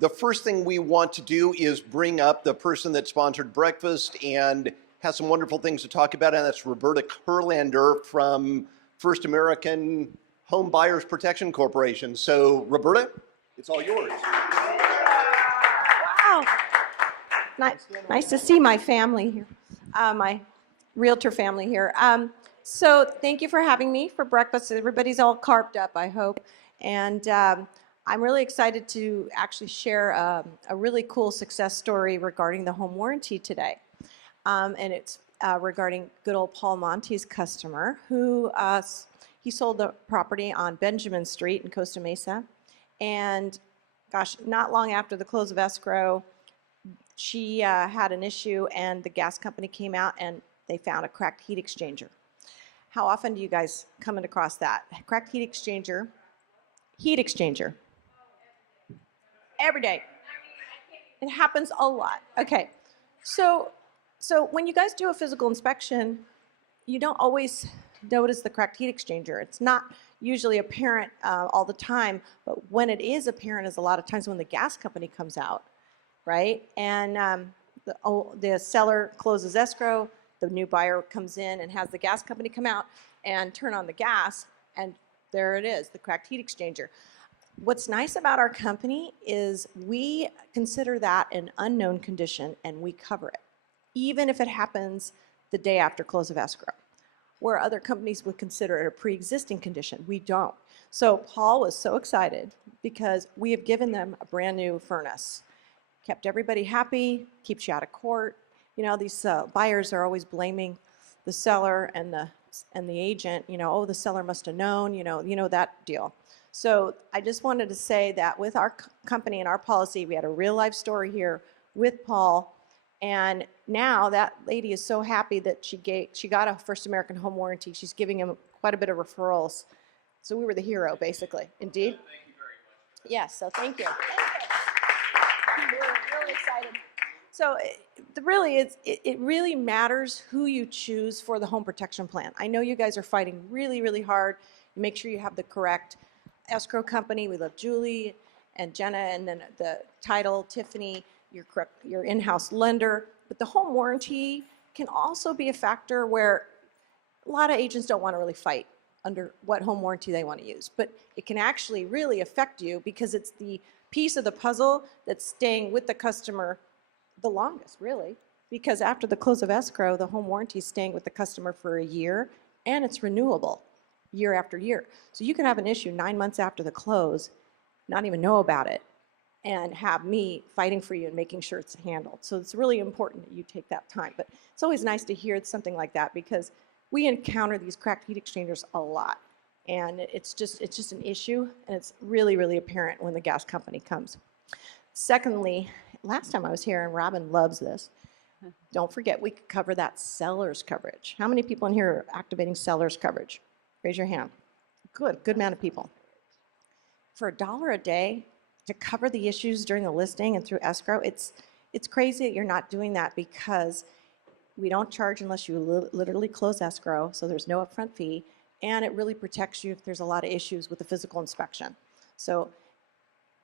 The first thing we want to do is bring up the person that sponsored breakfast and has some wonderful things to talk about, and that's Roberta Kurlander from First American Home Buyers Protection Corporation. So, Roberta, it's all yours. Wow. Nice to see my family here, my realtor family here. So thank you for having me for breakfast. Everybody's all carved up, I hope. And I'm really excited to actually share a really cool success story regarding the home warranty today. And it's regarding good old Paul Monte's customer who he sold the property on Benjamin Street in Costa Mesa. And gosh, not long after the close of escrow, she had an issue and the gas company came out and they found a cracked heat exchanger. How often do you guys come across that? Cracked heat exchanger. Every day. It happens a lot. Okay. So when you guys do a physical inspection, you don't always notice the cracked heat exchanger. It's not usually apparent all the time, but when it is apparent is a lot of times when the gas company comes out, right? And the seller closes escrow, the new buyer comes in and has the gas company come out and turn on the gas, and there it is, the cracked heat exchanger. What's nice about our company is we consider that an unknown condition and we cover it, even if it happens the day after close of escrow. Where other companies would consider it a pre-existing condition, we don't. So Paul was so excited because we have given them a brand new furnace. Kept everybody happy, keeps you out of court. You know, these buyers are always blaming the seller and the agent. You know, oh, the seller must have known. You know that deal. So I just wanted to say that with our company and our policy, we had a real life story here with Paul, and now that lady is so happy that she got a First American home warranty. She's giving him quite a bit of referrals. So we were the hero, basically. Indeed. Thank you very much. Yes. So thank you. We're really excited. So it really matters who you choose for the home protection plan. I know you guys are fighting really, really hard. Make sure you have the correct escrow company. We love Julie and Jenna, and then the title, Tiffany, your in-house lender. But the home warranty can also be a factor where a lot of agents don't want to really fight under what home warranty they want to use. But it can actually really affect you because it's the piece of the puzzle that's staying with the customer the longest, really. Because after the close of escrow, the home warranty is staying with the customer for a year, and it's renewable year after year. So you can have an issue 9 months after the close, not even know about it, and have me fighting for you and making sure it's handled. So it's really important that you take that time. But it's always nice to hear something like that because we encounter these cracked heat exchangers a lot. And it's just an issue, and it's really, really apparent when the gas company comes. Secondly, last time I was here, and Robin loves this, don't forget we could cover that seller's coverage. How many people in here are activating seller's coverage? Raise your hand. Good amount of people. For $1 a day to cover the issues during the listing and through escrow, it's crazy that you're not doing that because we don't charge unless you literally close escrow, so there's no upfront fee, and it really protects you if there's a lot of issues with the physical inspection. So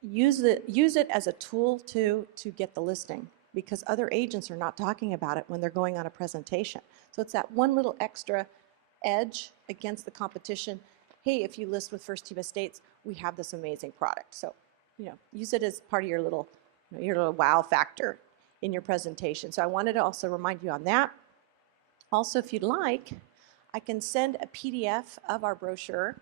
use it as a tool to get the listing because other agents are not talking about it when they're going on a presentation. So it's that one little extra edge against the competition. Hey, if you list with First Team Estates, we have this amazing product. So, use it as part of your little wow factor in your presentation. So I wanted to also remind you on that. Also, if you'd like, I can send a PDF of our brochure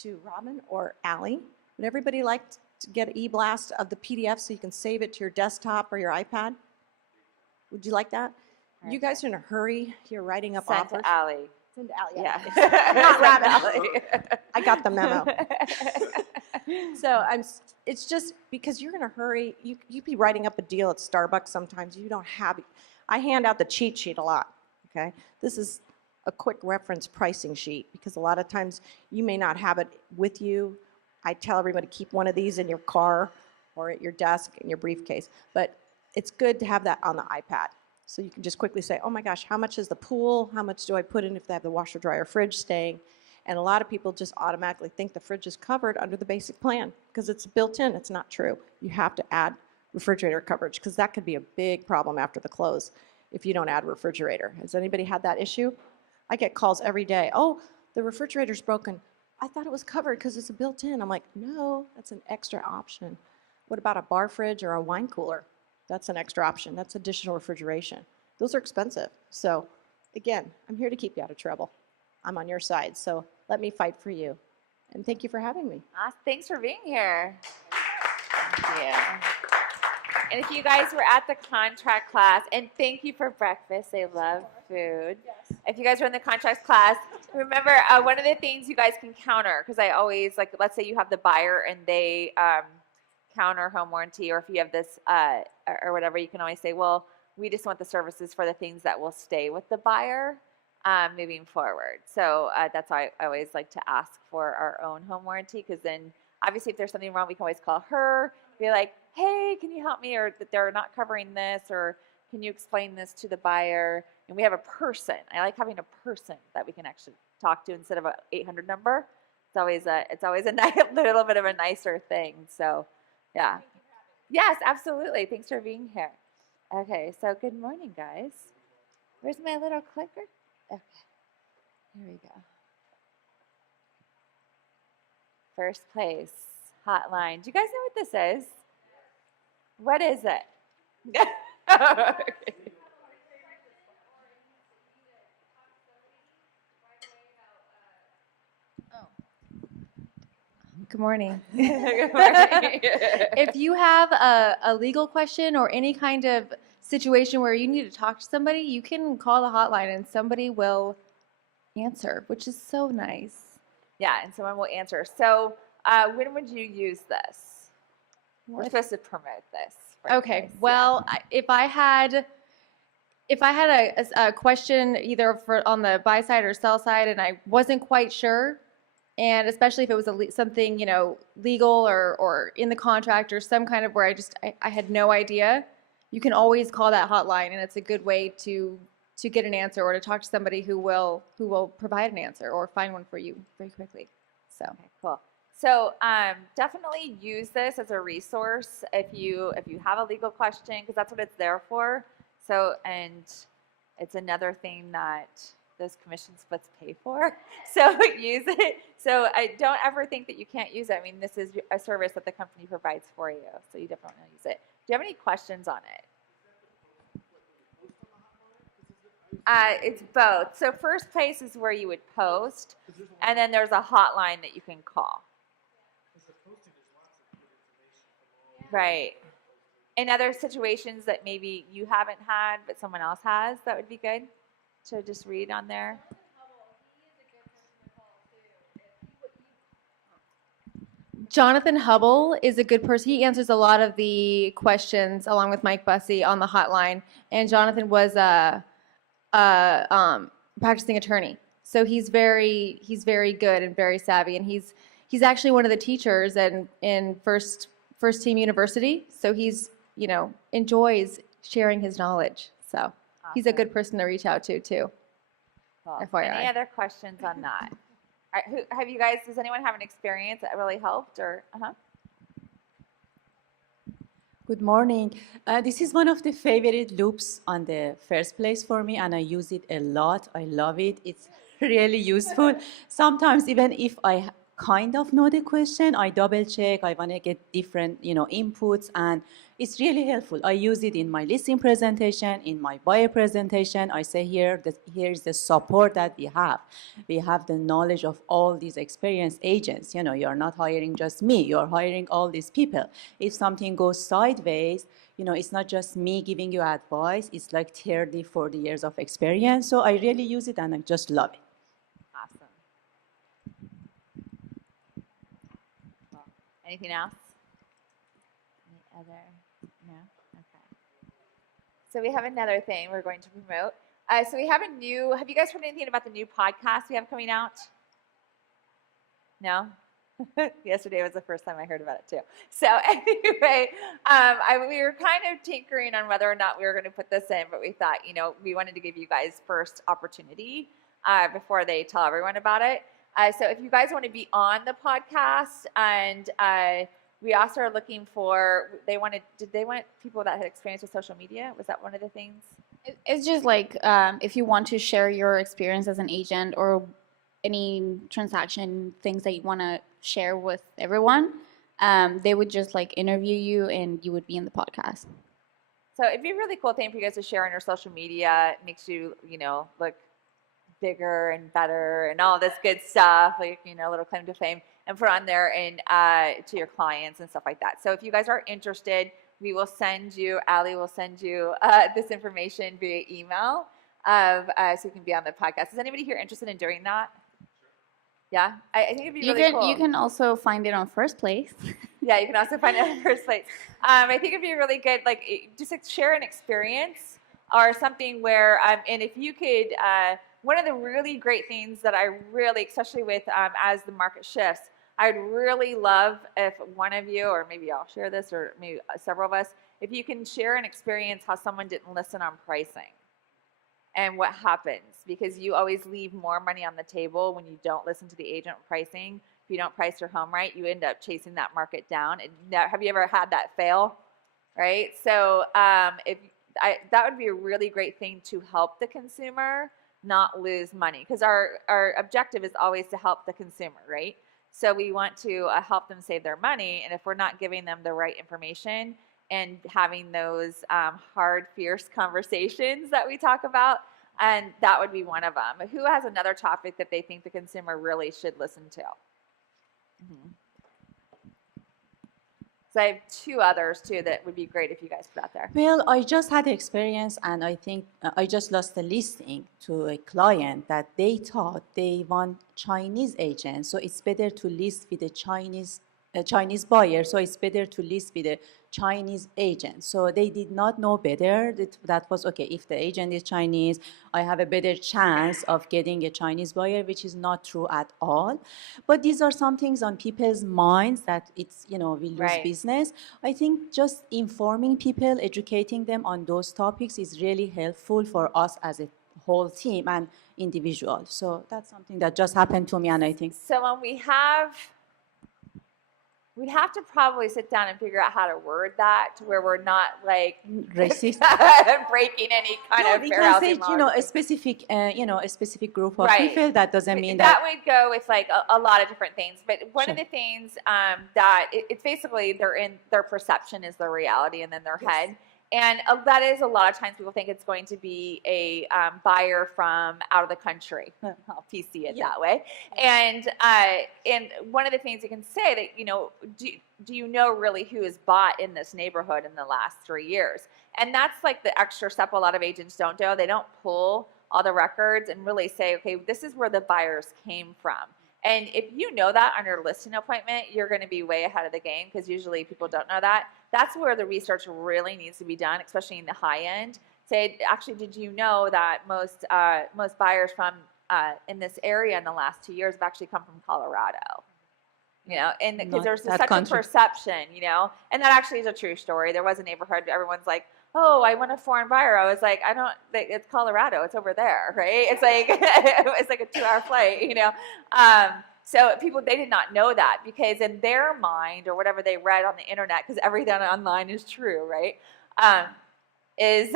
to Robin or Allie. Would everybody like to get an e-blast of the PDF so you can save it to your desktop or your iPad? Would you like that? You guys are in a hurry. You're writing up offers. Send to Allie. Send to Allie. Yeah. Not Robin. I got the memo. So it's just because you're in a hurry. You be writing up a deal at Starbucks sometimes. You don't have it. I hand out the cheat sheet a lot. Okay. This is a quick reference pricing sheet because a lot of times you may not have it with you. I tell everybody keep one of these in your car or at your desk in your briefcase. But it's good to have that on the iPad. So you can just quickly say, oh my gosh, how much is the pool? How much do I put in if they have the washer, dryer, fridge staying? And a lot of people just automatically think the fridge is covered under the basic plan because it's built in. It's not true. You have to add refrigerator coverage, because that could be a big problem after the close if you don't add refrigerator. Has anybody had that issue? I get calls every day. Oh, the refrigerator's broken. I thought it was covered because it's a built-in. I'm like, no, that's an extra option. What about a bar fridge or a wine cooler? That's an extra option. That's additional refrigeration. Those are expensive. So again, I'm here to keep you out of trouble. I'm on your side, so let me fight for you. And thank you for having me. Thanks for being here. Thank you. And if you guys were at the contract class, and thank you for breakfast, they love food. Yes. If you guys were in the contracts class, remember one of the things you guys can counter, because I always, like, let's say you have the buyer and they counter home warranty, or if you have this or whatever, you can always say, well, we just want the services for the things that will stay with the buyer moving forward. So that's why I always like to ask for our own home warranty, because then obviously if there's something wrong, we can always call her, be like, hey, can you help me? Or that they're not covering this, or can you explain this to the buyer? And we have a person. I like having a person that we can actually talk to instead of an 800 number. It's always a little bit of a nicer thing. So, yeah. Yes, absolutely. Thanks for being here. Okay, so good morning, guys. Where's my little clicker? Okay, here we go. First place, hotline. Do you guys know what this is? What is it? Okay. Good morning. Good morning. If you have a legal question or any kind of situation where you need to talk to somebody, you can call the hotline and somebody will answer, which is so nice. Yeah, and someone will answer. So when would you use this? We're supposed to promote this. Okay, well, if I had a question either on the buy side or sell side and I wasn't quite sure, and especially if it was something, legal or in the contract or some kind of where I had no idea, you can always call that hotline, and it's a good way to get an answer or to talk to somebody who will provide an answer or find one for you very quickly. So okay, cool. So definitely use this as a resource if you have a legal question, because that's what it's there for. So, and it's another thing that those commission splits pay for. So use it. So I don't ever think that you can't use it. I mean, this is a service that the company provides for you. So you definitely want to use it. Do you have any questions on it? It's both. So first place is where you would post, and then there's a hotline that you can call. Right. In other situations that maybe you haven't had, but someone else has, that would be good to just read on there. Jonathan Hubble is a good person. He answers a lot of the questions along with Mike Bussey on the hotline. And Jonathan was a practicing attorney, so he's very good and very savvy. And he's actually one of the teachers in First Team University. So he's enjoys sharing his knowledge. So awesome. He's a good person to reach out to too. Cool. FYI. Any other questions on that? All right, have you guys? Does anyone have an experience that really helped? Or Good morning. This is one of the favorite loops on the first place for me, and I use it a lot. I love it. It's really useful. Sometimes even if I kind of know the question, I double check. I want to get different, inputs, and it's really helpful. I use it in my listing presentation, in my buyer presentation. I say here's the support that we have. We have the knowledge of all these experienced agents. You're not hiring just me. You're hiring all these people. If something goes sideways, it's not just me giving you advice. It's like 30, 40 years of experience. So I really use it, and I just love it. awesome. Well, anything else? Any other? No? Okay. So we have another thing we're going to promote. So we have have you guys heard anything about the new podcast we have coming out? No? Yesterday was the first time I heard about it too. So anyway, we were kind of tinkering on whether or not we were going to put this in, but we thought, we wanted to give you guys first opportunity before they tell everyone about it. So if you guys want to be on the podcast, and We also are looking for, did they want people that had experience with social media? Was that one of the things? It's just like if you want to share your experience as an agent or any transaction things that you want to share with everyone, they would just like interview you and you would be in the podcast. So it'd be a really cool thing for you guys to share on your social media. It makes you, look bigger and better and all this good stuff, like, a little claim to fame, and put on there and to your clients and stuff like that. So if you guys are interested, we will send you, Allie will send you this information via email so you can be on the podcast. Is anybody here interested in doing that? Yeah, I think it'd be really cool. You can also find it on First Place. Yeah, you can also find it in First Place. I think it'd be really good, just share an experience or something where, and if you could, one of the really great things that I really, especially with as the market shifts, I'd really love if one of you, or maybe I'll share this, or maybe several of us, if you can share an experience how someone didn't listen on pricing and what happens, because you always leave more money on the table when you don't listen to the agent pricing. If you don't price your home right, you end up chasing that market down. And have you ever had that fail? Right? So that would be a really great thing to help the consumer not lose money, because our objective is always to help the consumer, right? So we want to help them save their money, and if we're not giving them the right information and having those hard, fierce conversations that we talk about, and that would be one of them. Who has another topic that they think the consumer really should listen to? Mm-hmm. So I have two others too that would be great if you guys put out there. Well, I just had the experience, and I think I just lost a listing to a client that they thought they want Chinese agents, so it's better to list with a Chinese buyer, so it's better to list with a Chinese agent. So they did not know better. That was okay. If the agent is Chinese, I have a better chance of getting a Chinese buyer, which is not true at all. But these are some things on people's minds that it's, we lose Right. business. I think just informing people, educating them on those topics is really helpful for us as a whole team and individual. So that's something that just happened to me, and I think So when we'd have to probably sit down and figure out how to word that to where we're not racist. breaking any kind No, of we fair can housing say, laws. a specific group of Right. people. That doesn't mean that that. would go with a lot of different things. But one of Sure. the things that it's basically their perception is their reality and then their head. And that is a lot of times people think it's going to be a buyer from out of the country. I'll PC it that way. And one of the things you can say that, do you know really who has bought in this neighborhood in the last 3 years? And that's like the extra step a lot of agents don't do. They don't pull all the records and really say, okay, this is where the buyers came from. And if you know that on your listing appointment, you're going to be way ahead of the game, because usually people don't know that. That's where the research really needs to be done, especially in the high end. Say, actually, did you know that most buyers from in this area in the last 2 years have actually come from Colorado? And because there's such a perception, and that actually is a true story. There was a neighborhood, everyone's like, oh, I want a foreign buyer. I was like, it's Colorado. It's over there, right? It's like, it's like a 2-hour flight, So they did not know that, because in their mind, or whatever they read on the internet, because everything online is true, right? They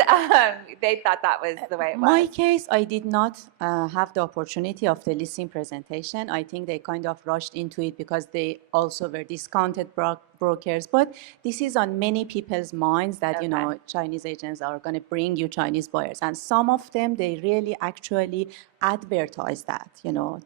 thought that was the way it was. My case, I did not have the opportunity of the listing presentation. I think they kind of rushed into it because they also were discounted brokers. But this is on many people's minds that, Okay. Chinese agents are going to bring you Chinese buyers. And some of them, they really actually advertise that,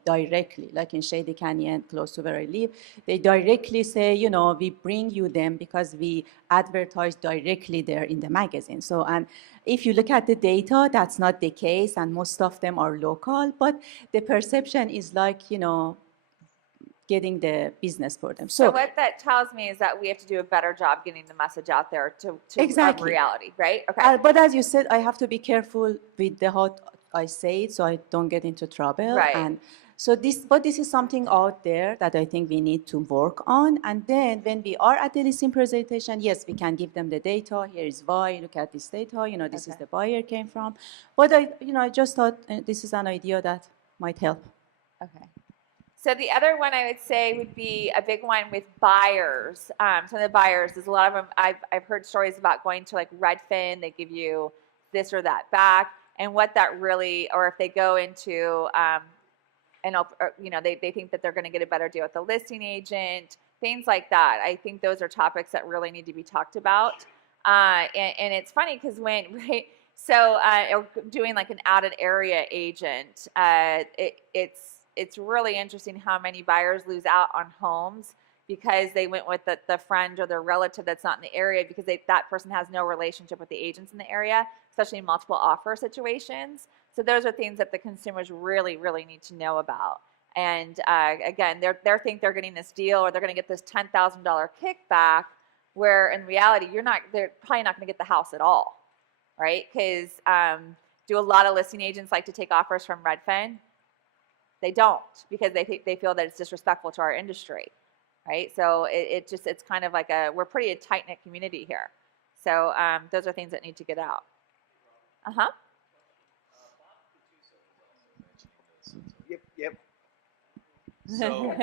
directly. Like in Shady Canyon, close to where I live, they directly say, we bring you them because we advertise directly there in the magazine. So, and if you look at the data, that's not the case, and most of them are local, but the perception is like, getting the business for them. So what that tells me is that we have to do a better job getting the message out there to Exactly. reality, right? Okay. But as you said, I have to be careful with how I say it, so I don't get into trouble. Right. And so this is something out there that I think we need to work on. And then when we are at the listing presentation, yes, we can give them the data. Here is why. Look at this data. This is the buyer came from. But I just thought this is an idea that might help. Okay. So the other one I would say would be a big one with buyers. Some of the buyers, there's a lot of them. I've heard stories about going to like Redfin. They give you this or that back, and what that really, or if they go into, they think that they're going to get a better deal with the listing agent, things like that. I think those are topics that really need to be talked about. And it's funny because or doing like an added area agent, it's really interesting how many buyers lose out on homes because they went with the friend or their relative that's not in the area because that person has no relationship with the agents in the area, especially in multiple offer situations. So those are things that the consumers really, really need to know about. And again, they think they're getting this deal or they're going to get this $10,000 kickback, where in reality, they're probably not going to get the house at all, right? Because do a lot of listing agents like to take offers from Redfin? They don't, because they feel that it's disrespectful to our industry, right? So it's kind of like we're pretty a tight-knit community here. So those are things that need to get out. Yep. So,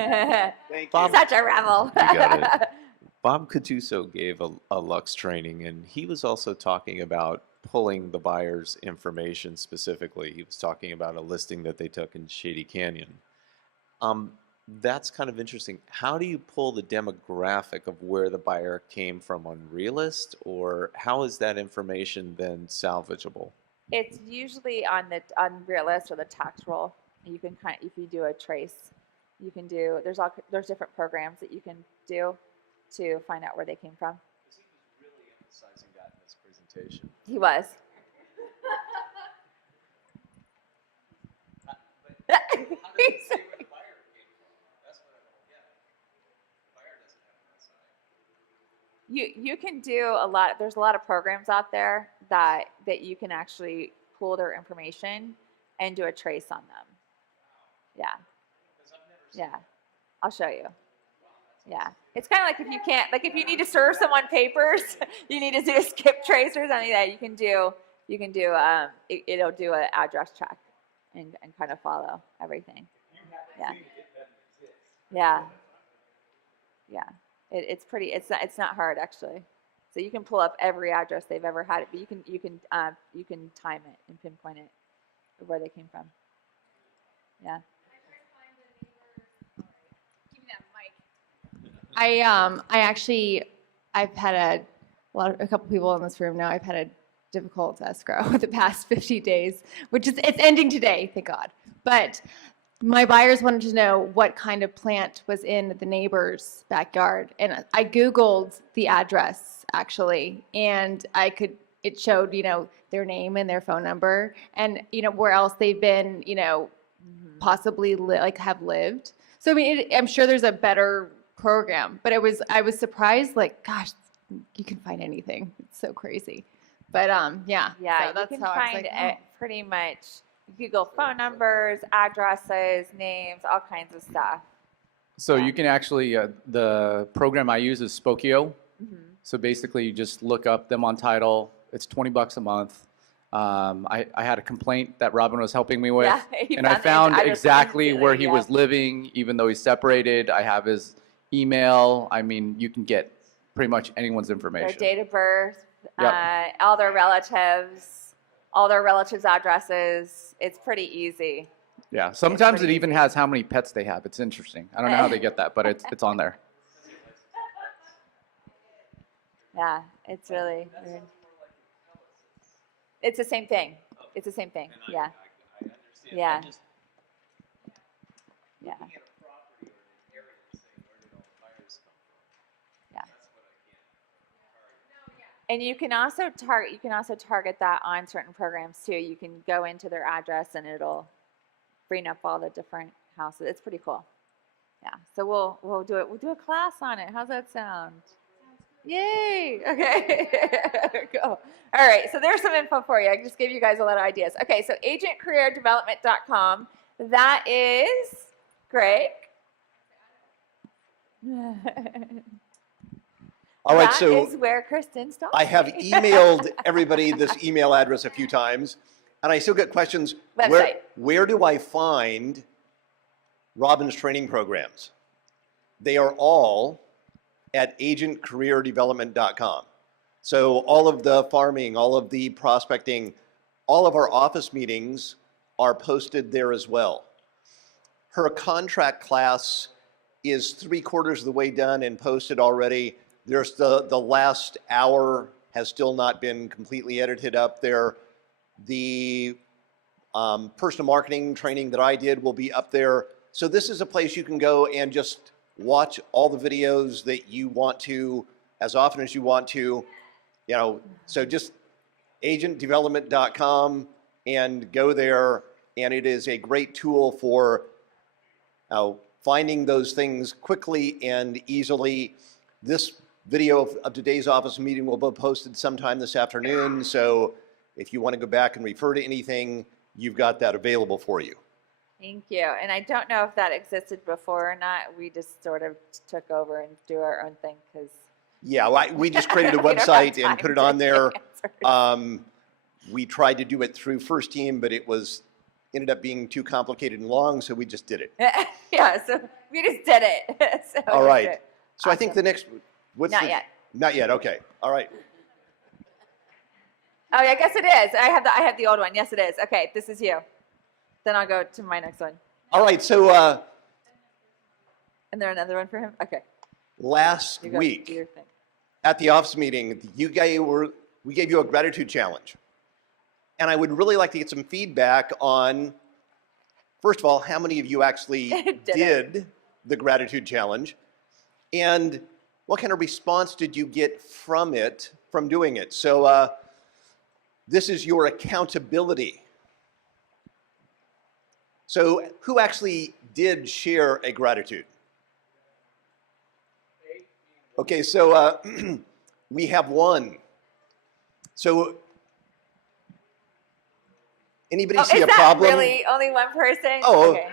Thank you. Such a rebel. you got it. Bob Catuso gave a Lux training, and he was also talking about pulling the buyer's information specifically. He was talking about a listing that they took in Shady Canyon. That's kind of interesting. How do you pull the demographic of where the buyer came from on Realist, or how is that information then salvageable? It's usually on Realist or the tax roll. You can if you do a trace, you can do. There's different programs that you can do to find out where they came from. He was really emphasizing that in his presentation. He was. You can do a lot. There's a lot of programs out there that you can actually pull their information and do a trace on them. Yeah. Yeah. I'll show you. Yeah. It's kind of like if you can't, like if you need to serve someone papers, you need to do a skip trace or something that you can do, it'll do an address check and kind of follow everything. Yeah. Yeah. Yeah. It's not hard actually. So you can pull up every address they've ever had it, but you can time it and pinpoint it where they came from. Yeah. I've had a couple people in this room now. I've had a difficult escrow the past 50 days, it's ending today, thank God. But my buyers wanted to know what kind of plant was in the neighbor's backyard, and I Googled the address actually, and it showed their name and their phone number, and where else they've been, possibly have lived. So I mean, I'm sure there's a better program, but I was surprised, like, gosh, you can find anything. It's so crazy. But yeah, Yeah, so that's you can how I was find like, it pretty much. Google phone numbers, addresses, names, all kinds of stuff. So you can actually, the program I use is Spokio. Mm-hmm. So basically you just look up them on title. It's $20 a month. I had a complaint that Robin was helping me with, Yeah, he and I found the found address exactly immediately, where he yeah. was living, even though he's separated. I have his email. I mean, you can get pretty much anyone's Their information. date of birth, Yep. all their relatives' addresses. It's pretty easy. Yeah, sometimes it pretty even easy. has how many pets they have. It's interesting. I don't know how they get that, but it's on there. Yeah, it's really weird. It's the same thing. It's the same thing. Yeah. Yeah. Yeah. Yeah. And you can also target that on certain programs too. You can go into their address and it'll bring up all the different houses. It's pretty cool. Yeah. So we'll do it. We'll do a class on it. How's that sound? Yay! Okay. Cool. All right. So there's some info for you. I just gave you guys a lot of ideas. Okay. So agentcareerdevelopment.com. That is Greg. All right, That so is where Kristen stopped. I have emailed everybody this email address a few times, and I still get questions. Website. Where do I find Robin's training programs. They are all at agentcareerdevelopment.com. So all of the farming, all of the prospecting, all of our office meetings are posted there as well. Her contract class is 3/4 of the way done and posted already. There's the last hour has still not been completely edited up there. The personal marketing training that I did will be up there. So this is a place you can go and just watch all the videos that you want to, as often as you want to. You know, so just agentdevelopment.com and go there, and it is a great tool for finding those things quickly and easily. This video of today's office meeting will be posted sometime this afternoon, so if you want to go back and refer to anything, you've got that available for you. Thank you. And I don't know if that existed before or not. We just sort of took over and do our own thing because Yeah, we just created a We don't have website and put it time on to there. answer. We tried to do it through First Team, but it ended up being too complicated and long, so we just did it. Yeah, so we just did it. So All we right. did it. So I think the next, Not yet. Not yet. Okay. All right. Oh, yeah, I guess it is. I have the old one. Yes, it is. Okay, this is you. Then I'll go to my next one. All right. So And there another one for him? Okay. last You go do week your thing. at the office meeting, we gave you a gratitude challenge, and I would really like to get some feedback on, first of all, how many of you actually did the gratitude challenge, and what kind of response did you get from doing it? So this is your accountability. So who actually did share a gratitude? Okay, so we have one. So anybody see is a that problem? really only one person? Oh. Okay.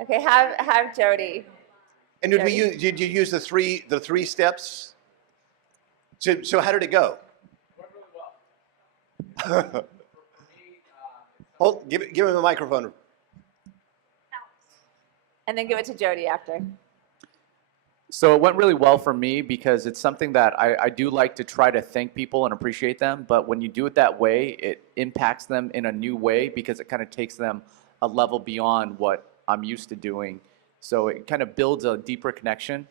Okay, have Jody. And did you use the three steps? So how did it go? Hold, give him a microphone. And then give it to Jody after. So it went really well for me because it's something that I do like to try to thank people and appreciate them. But when you do it that way, it impacts them in a new way because it kind of takes them a level beyond what I'm used to doing. So it kind of builds a deeper connection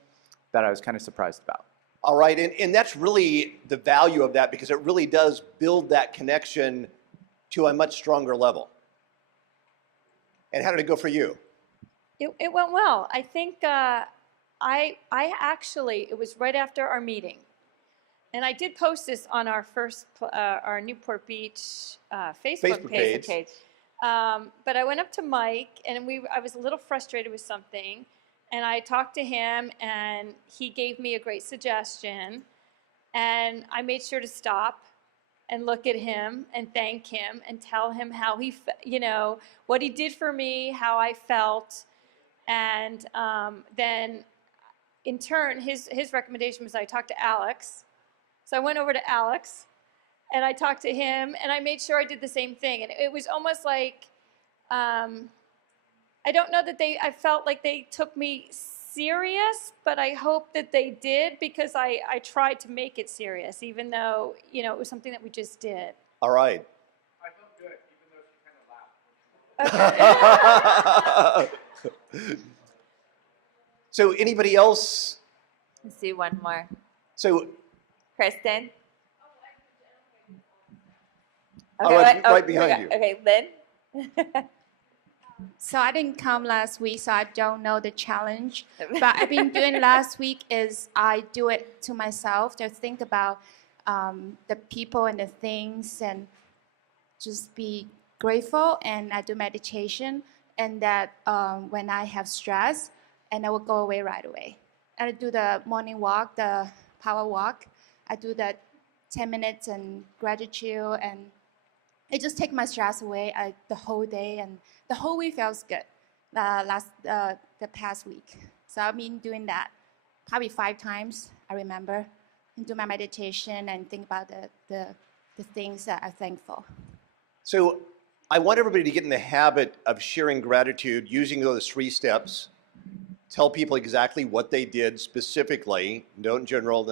that I was kind of surprised about. All right, and that's really the value of that, because it really does build that connection to a much stronger level. And how did it go for you? It went well. I think I actually, it was right after our meeting. And I did post this on our our Newport Beach Facebook page. But I went up to Mike, and I was a little frustrated with something. And I talked to him, and he gave me a great suggestion. And I made sure to stop and look at him and thank him and tell him how what he did for me, how I felt. And then in turn, his recommendation was I talked to Alex. So I went over to Alex and I talked to him, and I made sure I did the same thing. And it was almost like, I don't know that I felt like they took me serious, but I hope that they did, because I tried to make it serious, even though, it was something that we just did. All right. I felt good, even though she kind of laughed. Okay. So anybody else? Let's see one more. So Kristen? All right, right behind you. Okay, Lynn? So I didn't come last week, so I don't know the challenge. But I've been doing last week is I do it to myself, just think about the people and the things, and just be grateful. And I do meditation, and that when I have stress, and I will go away right away. And I do the morning walk, the power walk. I do that 10 minutes and gratitude, and it just takes my stress away the whole day, and the whole week feels good. The past week, so I've been doing that probably 5 times. I remember, and do my meditation and think about the things that I'm thankful. So I want everybody to get in the habit of sharing gratitude using those 3 steps. Tell people exactly what they did specifically, don't general,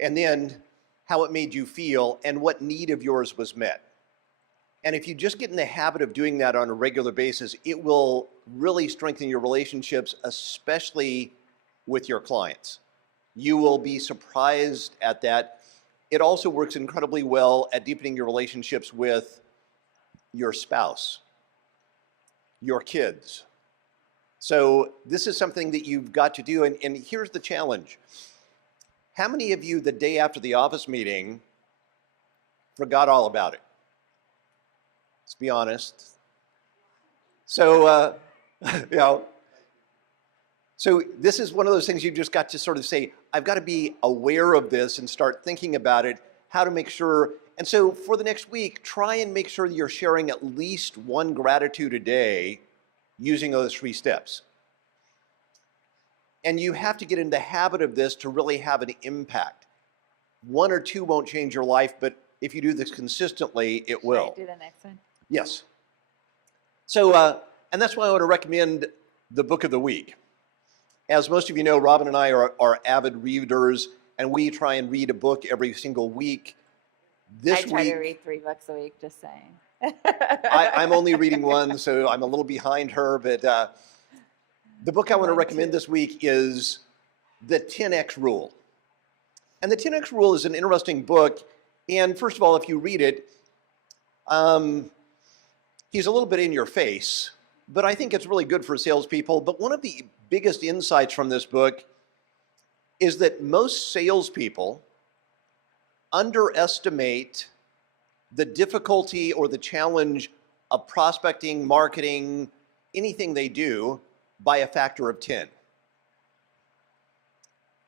and then how it made you feel and what need of yours was met. And if you just get in the habit of doing that on a regular basis, it will really strengthen your relationships, especially with your clients. You will be surprised at that. It also works incredibly well at deepening your relationships with your spouse, your kids. So this is something that you've got to do. And here's the challenge. How many of you, the day after the office meeting, forgot all about it? Let's be honest. So, so this is one of those things you've just got to sort of say, I've got to be aware of this and start thinking about it, how to make sure. And so for the next week, try and make sure that you're sharing at least 1 gratitude a day using those 3 steps. And you have to get in the habit of this to really have an impact. 1 or 2 won't change your life, but if you do this consistently, it will. Should I do the next one? Yes. So, and that's why I want to recommend the book of the week. As most of you know, Robin and I are avid readers, and we try and read a book every single week. I try to read 3 books a week, just saying. I'm only reading 1, so I'm a little behind her, but the book I want to recommend this week is The 10X Rule. And The 10X Rule is an interesting book, and first of all, if you read it, he's a little bit in your face, but I think it's really good for salespeople. But one of the biggest insights from this book is that most salespeople underestimate the difficulty or the challenge of prospecting, marketing, anything they do by a factor of 10.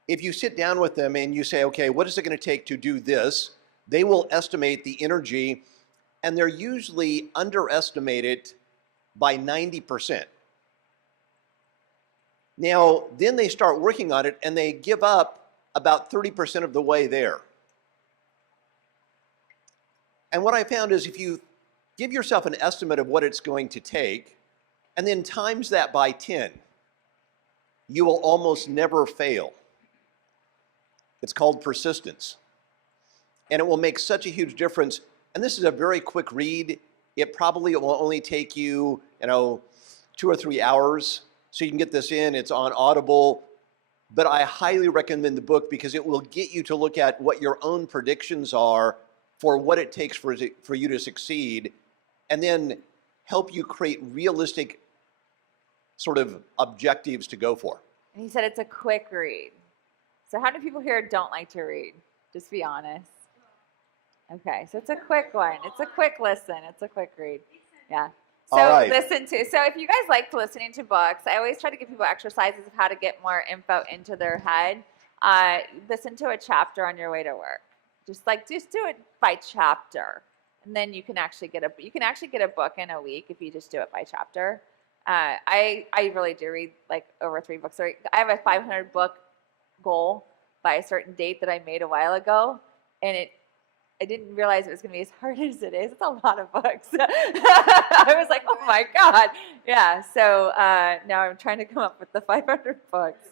If you sit down with them and you say, okay, what is it going to take to do this? They will estimate the energy, and they're usually underestimated by 90%. Now, then they start working on it and they give up about 30% of the way there. And what I found is if you give yourself an estimate of what it's going to take and then times that by 10, you will almost never fail. It's called persistence. And it will make such a huge difference. And this is a very quick read. It probably will only take you, 2 or 3 hours. So you can get this in. It's on Audible. But I highly recommend the book because it will get you to look at what your own predictions are for what it takes for you to succeed, and then help you create realistic sort of objectives to go for. And he said it's a quick read. So how many people here don't like to read? Just be honest. Okay, so it's a quick one. It's a quick listen. It's a quick read. Yeah. So All right. listen to. So if you guys like listening to books, I always try to give people exercises of how to get more info into their head. Listen to a chapter on your way to work. Just do it by chapter, and then you can actually get a book in a week if you just do it by chapter. I really do read like over 3 books. I have a 500 book goal by a certain date that I made a while ago, and I didn't realize it was going to be as hard as it is. It's a lot of books. I was like, oh my God. Yeah. So now I'm trying to come up with the 500 books.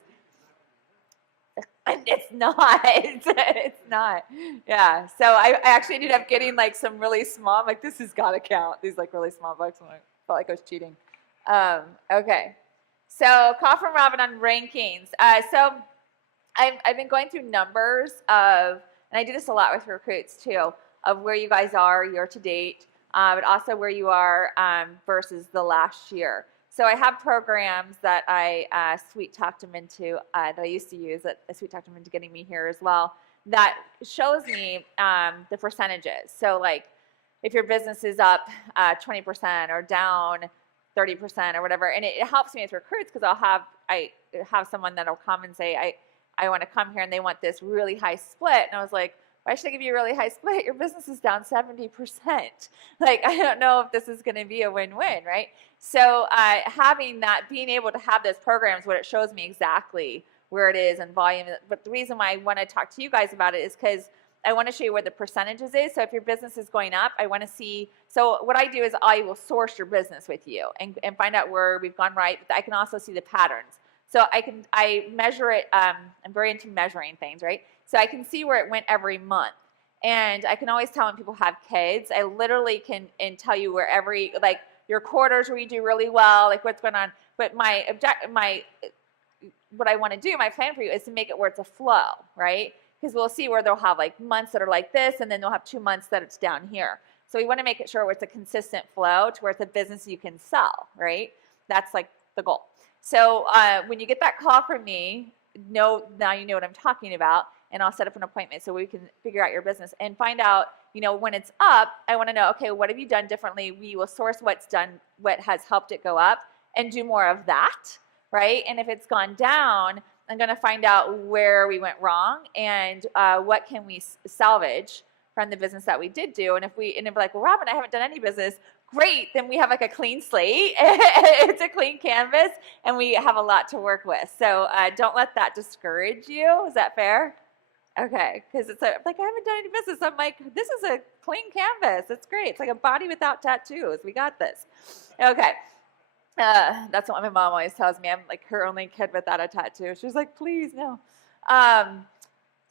And it's not. It's not. Yeah. So I actually ended up getting like some really small. I'm like, this has got to count. These like really small books. I felt like I was cheating. Okay. So call from Robin on rankings. So I've been going through numbers of, and I do this a lot with recruits too, of where you guys are year to date, but also where you are versus the last year. So I have programs that I sweet talked them into, that I used to use, that I sweet talked them into getting me here as well, that shows me the percentages. So like if your business is up 20% or down 30% or whatever, and it helps me with recruits because I have someone that'll come and say, I want to come here and they want this really high split. And I was like, why should I give you a really high split? Your business is down 70%. Like, I don't know if this is going to be a win-win, right? So having that, being able to have those programs, what it shows me exactly where it is and volume. But the reason why I want to talk to you guys about it is because I want to show you where the percentages is. So if your business is going up, I want to see. So what I do is I will source your business with you and find out where we've gone right. But I can also see the patterns. So I measure it. I'm very into measuring things, right? So I can see where it went every month. And I can always tell when people have kids. I literally can tell you where like your quarters where you do really well, like what's going on. But what I want to do, my plan for you, is to make it where it's a flow, right? Because we'll see where they'll have like months that are like this, and then they'll have 2 months that it's down here. So we want to make it sure where it's a consistent flow to where it's a business you can sell, right? That's like the goal. So when you get that call from me, now you know what I'm talking about, and I'll set up an appointment so we can figure out your business and find out, when it's up, I want to know, okay, what have you done differently? We will source what has helped it go up and do more of that, right? And if it's gone down, I'm going to find out where we went wrong and what can we salvage from the business that we did do. And if we're like, well, Robin, I haven't done any business, great, then we have like a clean slate. It's a clean canvas, and we have a lot to work with. So don't let that discourage you. Is that fair? Okay, because it's like, I haven't done any business. I'm like, this is a clean canvas. It's great. It's like a body without tattoos. We got this. Okay. That's what my mom always tells me. I'm like her only kid without a tattoo. She's like, please, no.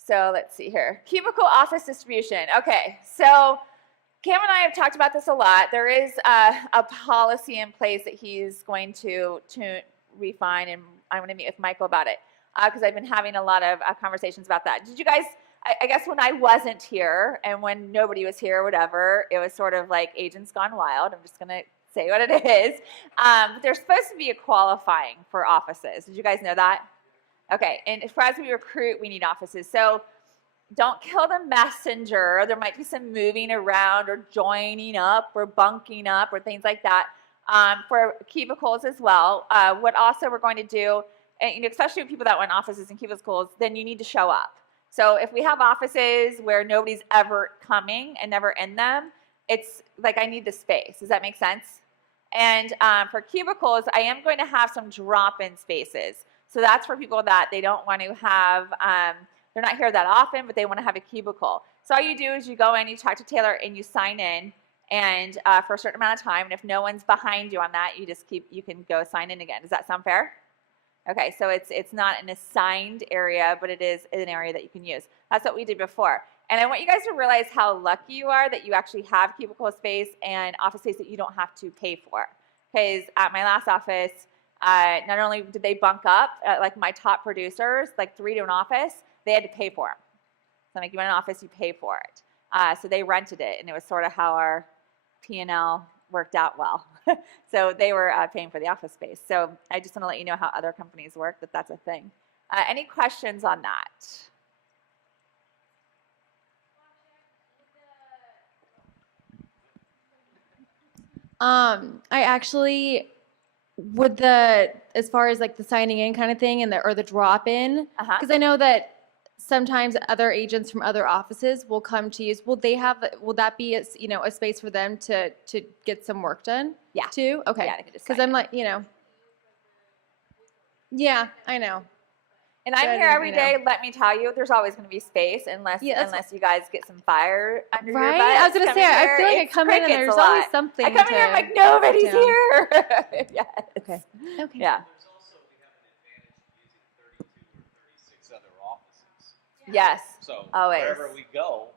So let's see here. Cubicle office distribution. Okay, so Cam and I have talked about this a lot. There is a policy in place that he's going to refine, and I'm going to meet with Michael about it because I've been having a lot of conversations about that. Did you guys, I guess when I wasn't here and when nobody was here or whatever, it was sort of like Agents Gone Wild. I'm just going to say what it is. But there's supposed to be a qualifying for offices. Did you guys know that? Okay, and as we recruit, we need offices. So don't kill the messenger. There might be some moving around or joining up or bunking up or things like that for cubicles as well. What also we're going to do, and especially people that want offices and cubicles, then you need to show up. So if we have offices where nobody's ever coming and never in them, it's like I need the space. Does that make sense? And for cubicles, I am going to have some drop-in spaces. So that's for people that they don't want to have, they're not here that often, but they want to have a cubicle. So all you do is you go in, you talk to Taylor, and you sign in and for a certain amount of time. And if no one's behind you on that, you can go sign in again. Does that sound fair? Okay, so it's not an assigned area, but it is an area that you can use. That's what we did before. And I want you guys to realize how lucky you are that you actually have cubicle space and office space that you don't have to pay for. Because at my last office, not only did they bunk up, like my top producers, like 3 to an office, they had to pay for them. So like you want an office, you pay for it. So they rented it, and it was sort of how our P&L worked out well. So they were paying for the office space. So I just want to let you know how other companies work, that's a thing. Any questions on that? I actually would as far as like the signing in kind of thing and the drop in, because I know that sometimes other agents from other offices will come to use. Will that be a space for them to get some work done? Yeah. Too? Okay. Yeah, because I'm like, yeah, I know. And I'm here every day. Let me tell you, there's always going to be space unless you guys get some fire under your butt. I was going to say, I feel like I come in and there's always something. I come in here, I'm like, nobody's here. Yes. Okay. Yeah. There's also, we have an advantage of using 32 or 36 other offices. Yes. So always. wherever we go,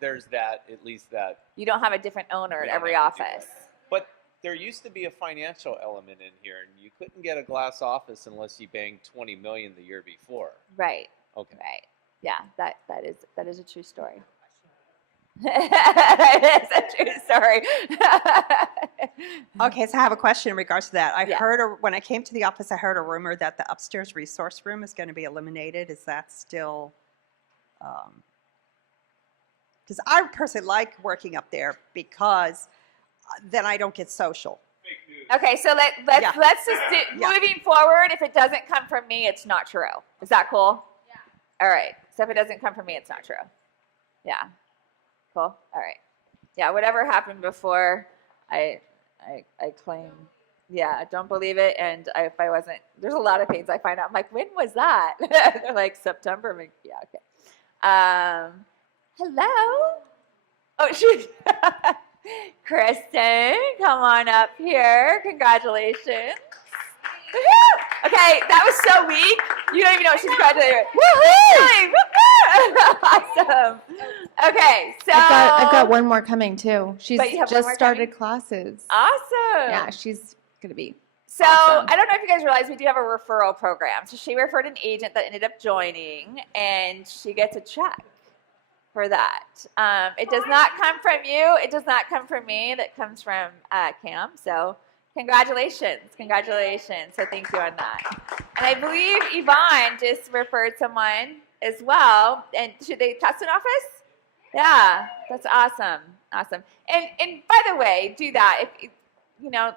there's that, at least that. You don't have a different owner at every have to do office. that. But there used to be a financial element in here, and you couldn't get a glass office unless you banged $20 million the year before. Right. Okay. Right. Yeah, that is a true story. It's a true story. Okay, so I have a question in regards to that. I Yeah. heard, when I came to the office, I heard a rumor that the upstairs resource room is going to be eliminated. Is that still, because I personally like working up there because then I don't get social. Okay, so let's just do, Yeah. moving forward, if it doesn't come from me, it's not true. Is that cool? Yeah. All right. So if it doesn't come from me, it's not true. Yeah. Cool. All right. Yeah, whatever happened before, I claim. Yeah, don't believe it. And if I wasn't, there's a lot of things I find out. I'm like, when was that? They're like September. I'm like, yeah, okay. Hello. Oh, she. Kristen, come on up here. Congratulations. Woo-hoo! Okay, that was so weak. You don't even know what she's graduating. Woohoo! Awesome. Okay, so I've got one more coming too. She's But you have one just more started classes. Awesome. Yeah, she's gonna be. So awesome. I don't know if you guys realize we do have a referral program. So she referred an agent that ended up joining, and she gets a check for that. It does not come from you. It does not come from me. That comes from Cam. So congratulations. Congratulations. So thank you on that. And I believe Yvonne just referred someone as well. And should they test an office? Yeah, that's awesome. Awesome. And by the way, do that. If you know,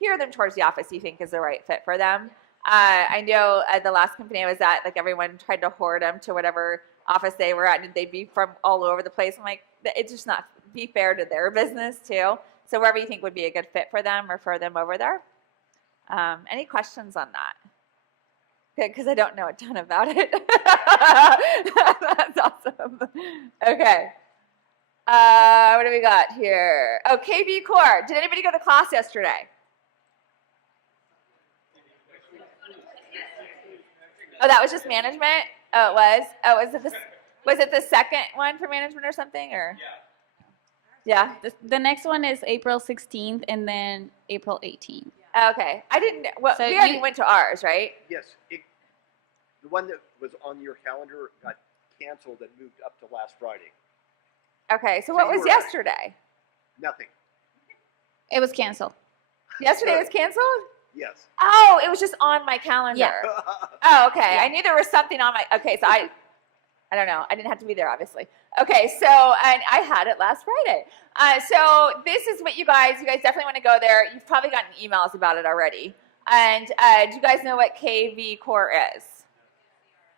gear them towards the office you think is the right fit for them. I know at the last company I was at, like everyone tried to hoard them to whatever office they were at, and they'd be from all over the place. I'm like, it's just not be fair to their business too. So wherever you think would be a good fit for them, refer them over there. Any questions on that? Good, because I don't know a ton about it. That's awesome. Okay. What do we got here? Oh, KB Core. Did anybody go to class yesterday? Oh, that was just management? Oh, it was? Oh, was it the second one for management or something? Or yeah. The next one is April 16th and then April 18th. Okay. I didn't. Well, So we already you- went to ours, right? Yes, the one that was on your calendar got canceled and moved up to last Friday. Okay. So So what you was were- yesterday? Nothing. It was canceled. Yesterday was canceled? Yes. Oh, it was just on my calendar. Yeah. Oh, okay. I knew there was something on my. Okay, so I don't know. I didn't have to be there, obviously. Okay, so and I had it last Friday. So this is what you guys definitely want to go there. You've probably gotten emails about it already. And do you guys know what KV Core is?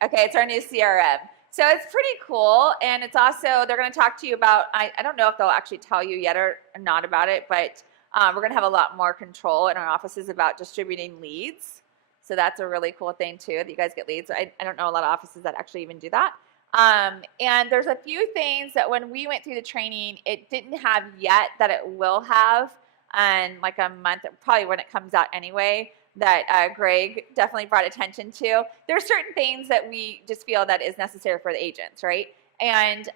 Okay, it's our new CRM. So it's pretty cool, and it's also they're going to talk to you about. I don't know if they'll actually tell you yet or not about it, but we're going to have a lot more control in our offices about distributing leads. So that's a really cool thing too, that you guys get leads. I don't know a lot of offices that actually even do that. And there's a few things that when we went through the training, it didn't have yet that it will have, and like a month, probably when it comes out anyway, that Greg definitely brought attention to. There's certain things that we just feel that is necessary for the agents, right? And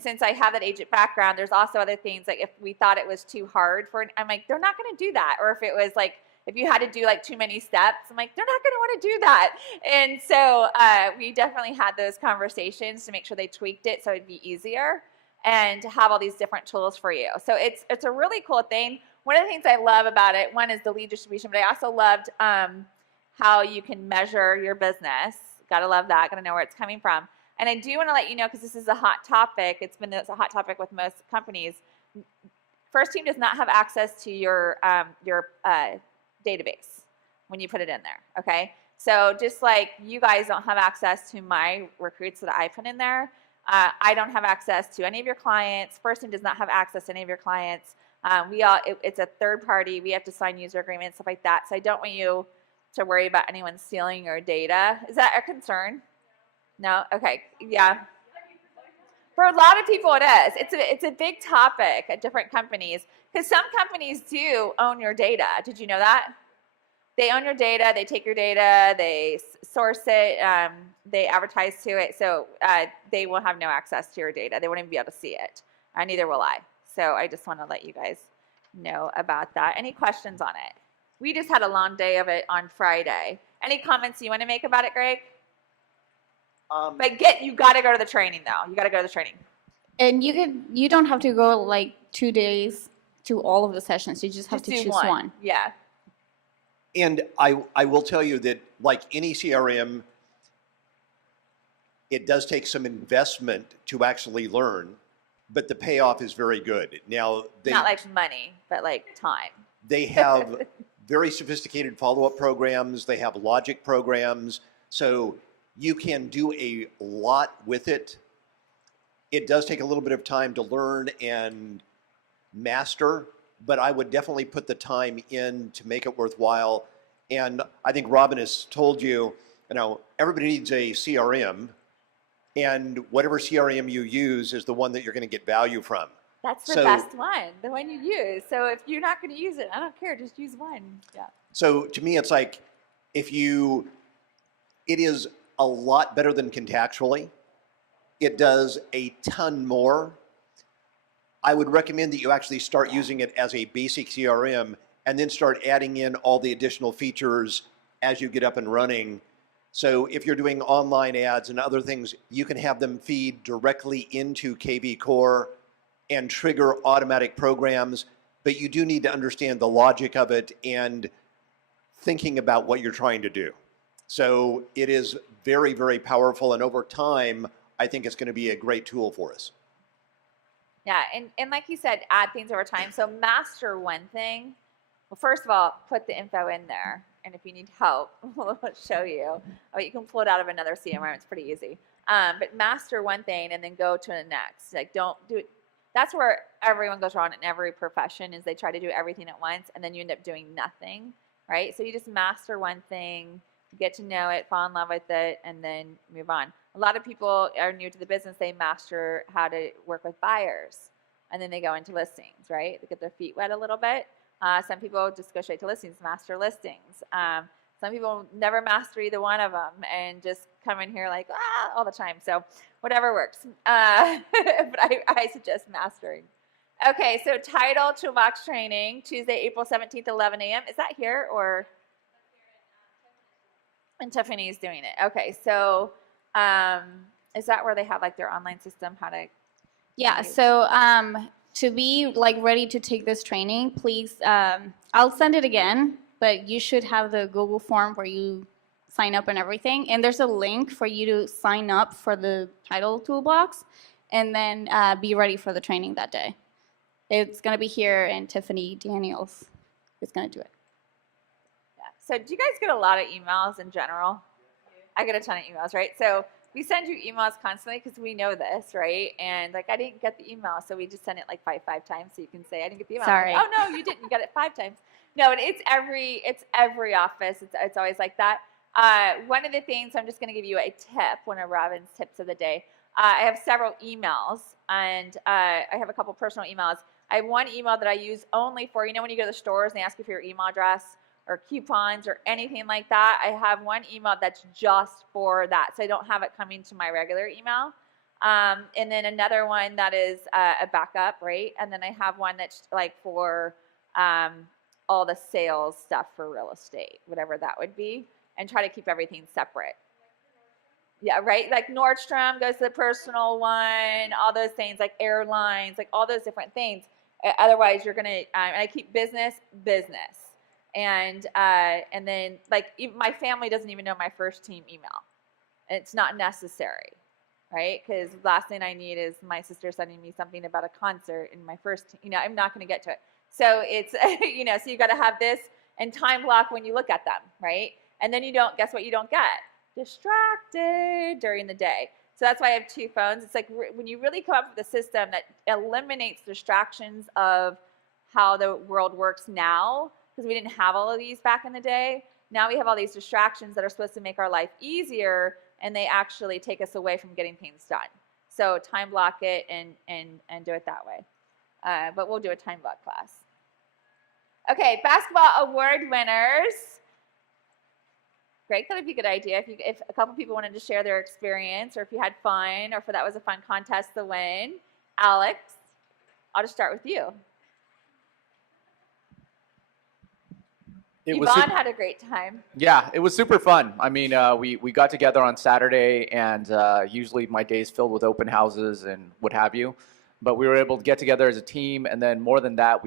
since I have that agent background, there's also other things like if we thought it was too hard I'm like, they're not going to do that. Or if it was like, if you had to do like too many steps, I'm like, they're not going to want to do that. And so we definitely had those conversations to make sure they tweaked it so it'd be easier and to have all these different tools for you. So it's a really cool thing. One of the things I love about it, one is the lead distribution, but I also loved how you can measure your business. Gotta love that. Gotta know where it's coming from. And I do want to let you know, because this is a hot topic, it's a hot topic with most companies. First Team does not have access to your database when you put it in there, okay? So just like you guys don't have access to my recruits that I put in there, I don't have access to any of your clients. First Team does not have access to any of your clients. It's a third party. We have to sign user agreements, stuff like that. So I don't want you to worry about anyone stealing your data. Is that a concern? No? Okay. Yeah. For a lot of people it is. It's a big topic at different companies because some companies do own your data. Did you know that? They own your data. They take your data. They source it. They advertise to it. So they will have no access to your data. They won't even be able to see it. Neither will I. So I just want to let you guys know about that. Any questions on it? We just had a long day of it on Friday. Any comments you want to make about it, Greg? But you got to go to the training, though. You got to go to the training. And you don't have to go like 2 days to all of the sessions. You just have to do choose one. Yeah. And I will tell you that, like any CRM, it does take some investment to actually learn, but the payoff is very good. Now, Not like money, but like time. they have very sophisticated follow-up programs. They have logic programs. So you can do a lot with it. It does take a little bit of time to learn and master, but I would definitely put the time in to make it worthwhile. And I think Robin has told you, everybody needs a CRM, And whatever CRM you use is the one that you're going to get value from. That's the So- best one, the one you use. So if you're not going to use it, I don't care. Just use one. Yeah. So to me, it's like it is a lot better than contactually. It does a ton more. I would recommend that you actually start using it as a basic CRM and then start adding in all the additional features as you get up and running. So if you're doing online ads and other things, you can have them feed directly into KV Core and trigger automatic programs, but you do need to understand the logic of it and thinking about what you're trying to do. So it is very, very powerful, and over time, I think it's going to be a great tool for us. Yeah, and like you said, add things over time. So master one thing. Well, first of all, put the info in there. And if you need help, we'll show you. Oh, you can pull it out of another CRM. It's pretty easy. But master one thing and then go to the next. Like, don't do it. That's where everyone goes wrong in every profession is they try to do everything at once and then you end up doing nothing, right? So you just master one thing, get to know it, fall in love with it, and then move on. A lot of people are new to the business. They master how to work with buyers, and then they go into listings, right? They get their feet wet a little bit. Some people just go straight to listings, master listings. Some people never master either one of them and just come in here like, all the time. So whatever works. But I suggest mastering. Okay, so Title Toolbox Training, Tuesday, April 17th, 11 a.m. Is that here or? And Tiffany's doing it. Okay, so is that where they have like their online system, how to? Yeah, so to be like ready to take this training, please, I'll send it again, but you should have the Google form where you sign up and everything. And there's a link for you to sign up for the title toolbox and then be ready for the training that day. It's going to be here, and Tiffany Daniels is going to do it. Yeah. So do you guys get a lot of emails in general? I get a ton of emails, right? So we send you emails constantly because we know this, right? And like, I didn't get the email, so we just send it like five times so you can say I didn't get the email. Sorry. Like, oh no, you didn't. You got it 5 times. No, and it's every office. It's always like that. One of the things, I'm just going to give you a tip, one of Robin's tips of the day. I have several emails, and I have a couple personal emails. I have one email that I use only for, when you go to the stores and they ask you for your email address or coupons or anything like that. I have one email that's just for that, so I don't have it coming to my regular email. And then another one that is a backup, right? And then I have one that's like for all the sales stuff for real estate, whatever that would be, and try to keep everything separate. Yeah, right? Like Nordstrom goes to the personal one, all those things, like airlines, like all those different things. Otherwise, you're going to, and I keep business. And then, like, my family doesn't even know my first team email. It's not necessary, right? Because the last thing I need is my sister sending me something about a concert in my first, I'm not going to get to it. So it's, so you got to have this and time block when you look at them, right? And then guess what you don't get? Distracted during the day. So that's why I have 2 phones. It's like when you really come up with a system that eliminates distractions of how the world works now, because we didn't have all of these back in the day. Now we have all these distractions that are supposed to make our life easier, and they actually take us away from getting things done. So time block it and do it that way. But we'll do a time block class. Okay, basketball award winners. Greg, that would be a good idea if a couple people wanted to share their experience, or if you had fun, or if that was a fun contest to win. Alex, I'll just start with you. Yvonne had a great time. Yeah, it was super fun. I mean, we got together on Saturday, and usually my day's filled with open houses and what have you. But we were able to get together as a team, and then more than that,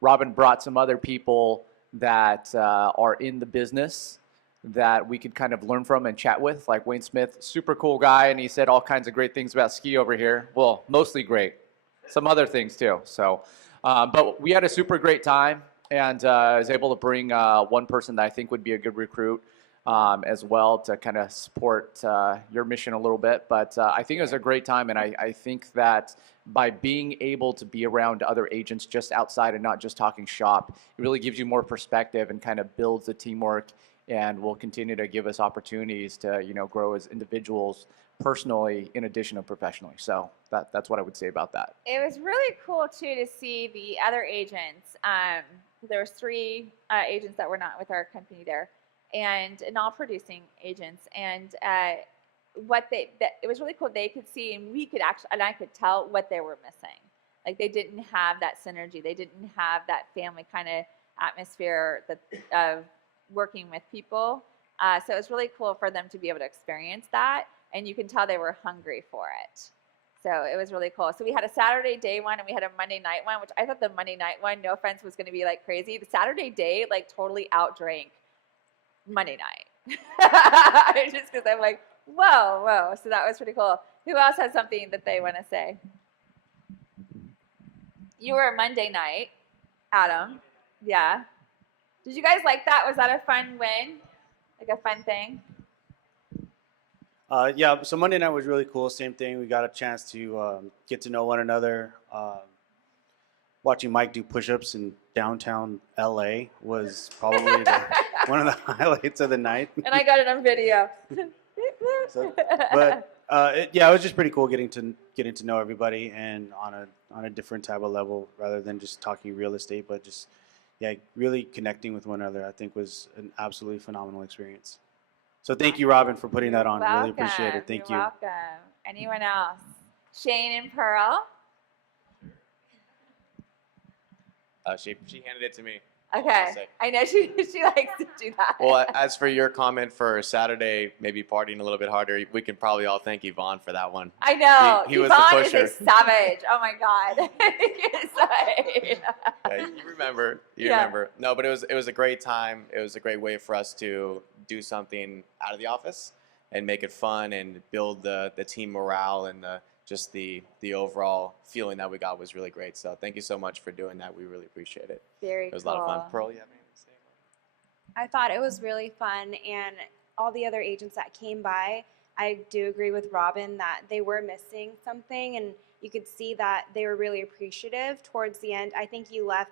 Robin brought some other people that are in the business that we could kind of learn from and chat with, like Wayne Smith, super cool guy, and he said all kinds of great things about ski over here. Well, mostly great. Some other things too. So, but we had a super great time, and I was able to bring one person that I think would be a good recruit as well to kind of support your mission a little bit. But I think it was a great time, and I think that by being able to be around other agents just outside and not just talking shop, it really gives you more perspective and kind of builds the teamwork and will continue to give us opportunities to, grow as individuals personally in addition to professionally. So that's what I would say about that. It was really cool too to see the other agents. There was 3 agents that were not with our company there, and all producing agents. And it was really cool. They could see, and we could actually, and I could tell what they were missing. Like they didn't have that synergy. They didn't have that family kind of atmosphere of working with people. So it was really cool for them to be able to experience that, and you can tell they were hungry for it. So it was really cool. So we had a Saturday day one and we had a Monday night one, which I thought the Monday night one, no offense, was going to be like crazy. The Saturday day like totally outdrank Monday night. Just because I'm like, whoa. So that was pretty cool. Who else has something that they want to say? You were a Monday night, Adam. Yeah. Did you guys like that? Was that a fun win? Like a fun thing? Yeah, so Monday night was really cool. Same thing. We got a chance to get to know one another. Watching Mike do push-ups in downtown LA was probably one of the highlights of the night. And I got it on video. It was just pretty cool getting to know everybody and on a different type of level rather than just talking real estate, but just really connecting with one another. I think was an absolutely phenomenal experience. So thank you, Robin, for putting that on. Welcome. Really appreciate it. Thank you. You're welcome. Anyone else? Shane and Pearl? She handed it to me. Okay. I know she likes to do that. Well, as for your comment for Saturday, maybe partying a little bit harder, we can probably all thank Yvonne for that one. I know. He was the Yvonne pusher. is a savage. Oh my God. Yeah, you remember. You remember. No, but it was a great time. It was a great way for us to do something out of the office and make it fun and build the team morale and just the overall feeling that we got was really great. So thank you so much for doing that. We really appreciate it. Very cool. It was a lot of fun. Pearl, you have anything to say? I thought it was really fun, and all the other agents that came by, I do agree with Robin that they were missing something, and you could see that they were really appreciative towards the end. I think you left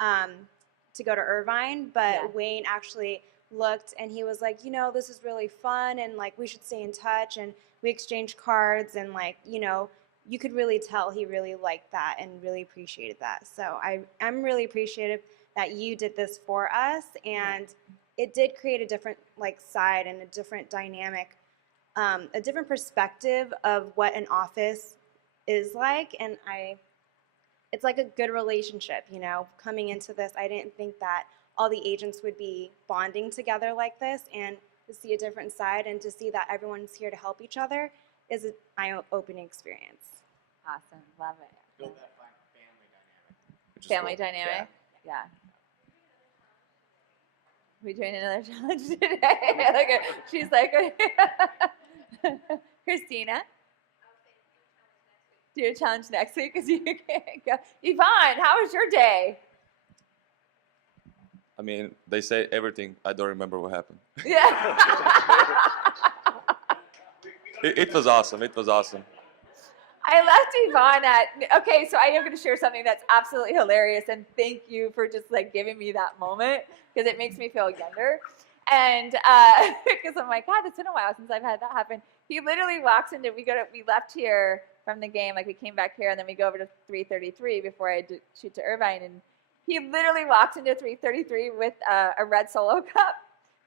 to go to Irvine, but Wayne actually looked and he was like, this is really fun, and like we should stay in touch, and we exchanged cards, and like, you could really tell he really liked that and really appreciated that. So I'm really appreciative that you did this for us, and it did create a different like side and a different dynamic, a different perspective of what an office is like, and it's like a good relationship, coming into this. I didn't think that all the agents would be bonding together like this, and to see a different side and to see that everyone's here to help each other is an eye-opening experience. Awesome. Love it. Build that family dynamic. Family dynamic? Yeah. We doing another challenge today? She's like, Christina? Do a challenge next week because you can't go. Yvonne, how was your day? I mean, they say everything. I don't remember what happened. Yeah. It was awesome. It was awesome. I left Yvonne okay, so I am going to share something that's absolutely hilarious, and thank you for just like giving me that moment because it makes me feel younger. And because I'm like, God, it's been a while since I've had that happen. He literally walks into, we left here from the game, like we came back here and then we go over to 333 before I shoot to Irvine, and he literally walks into 333 with a red Solo cup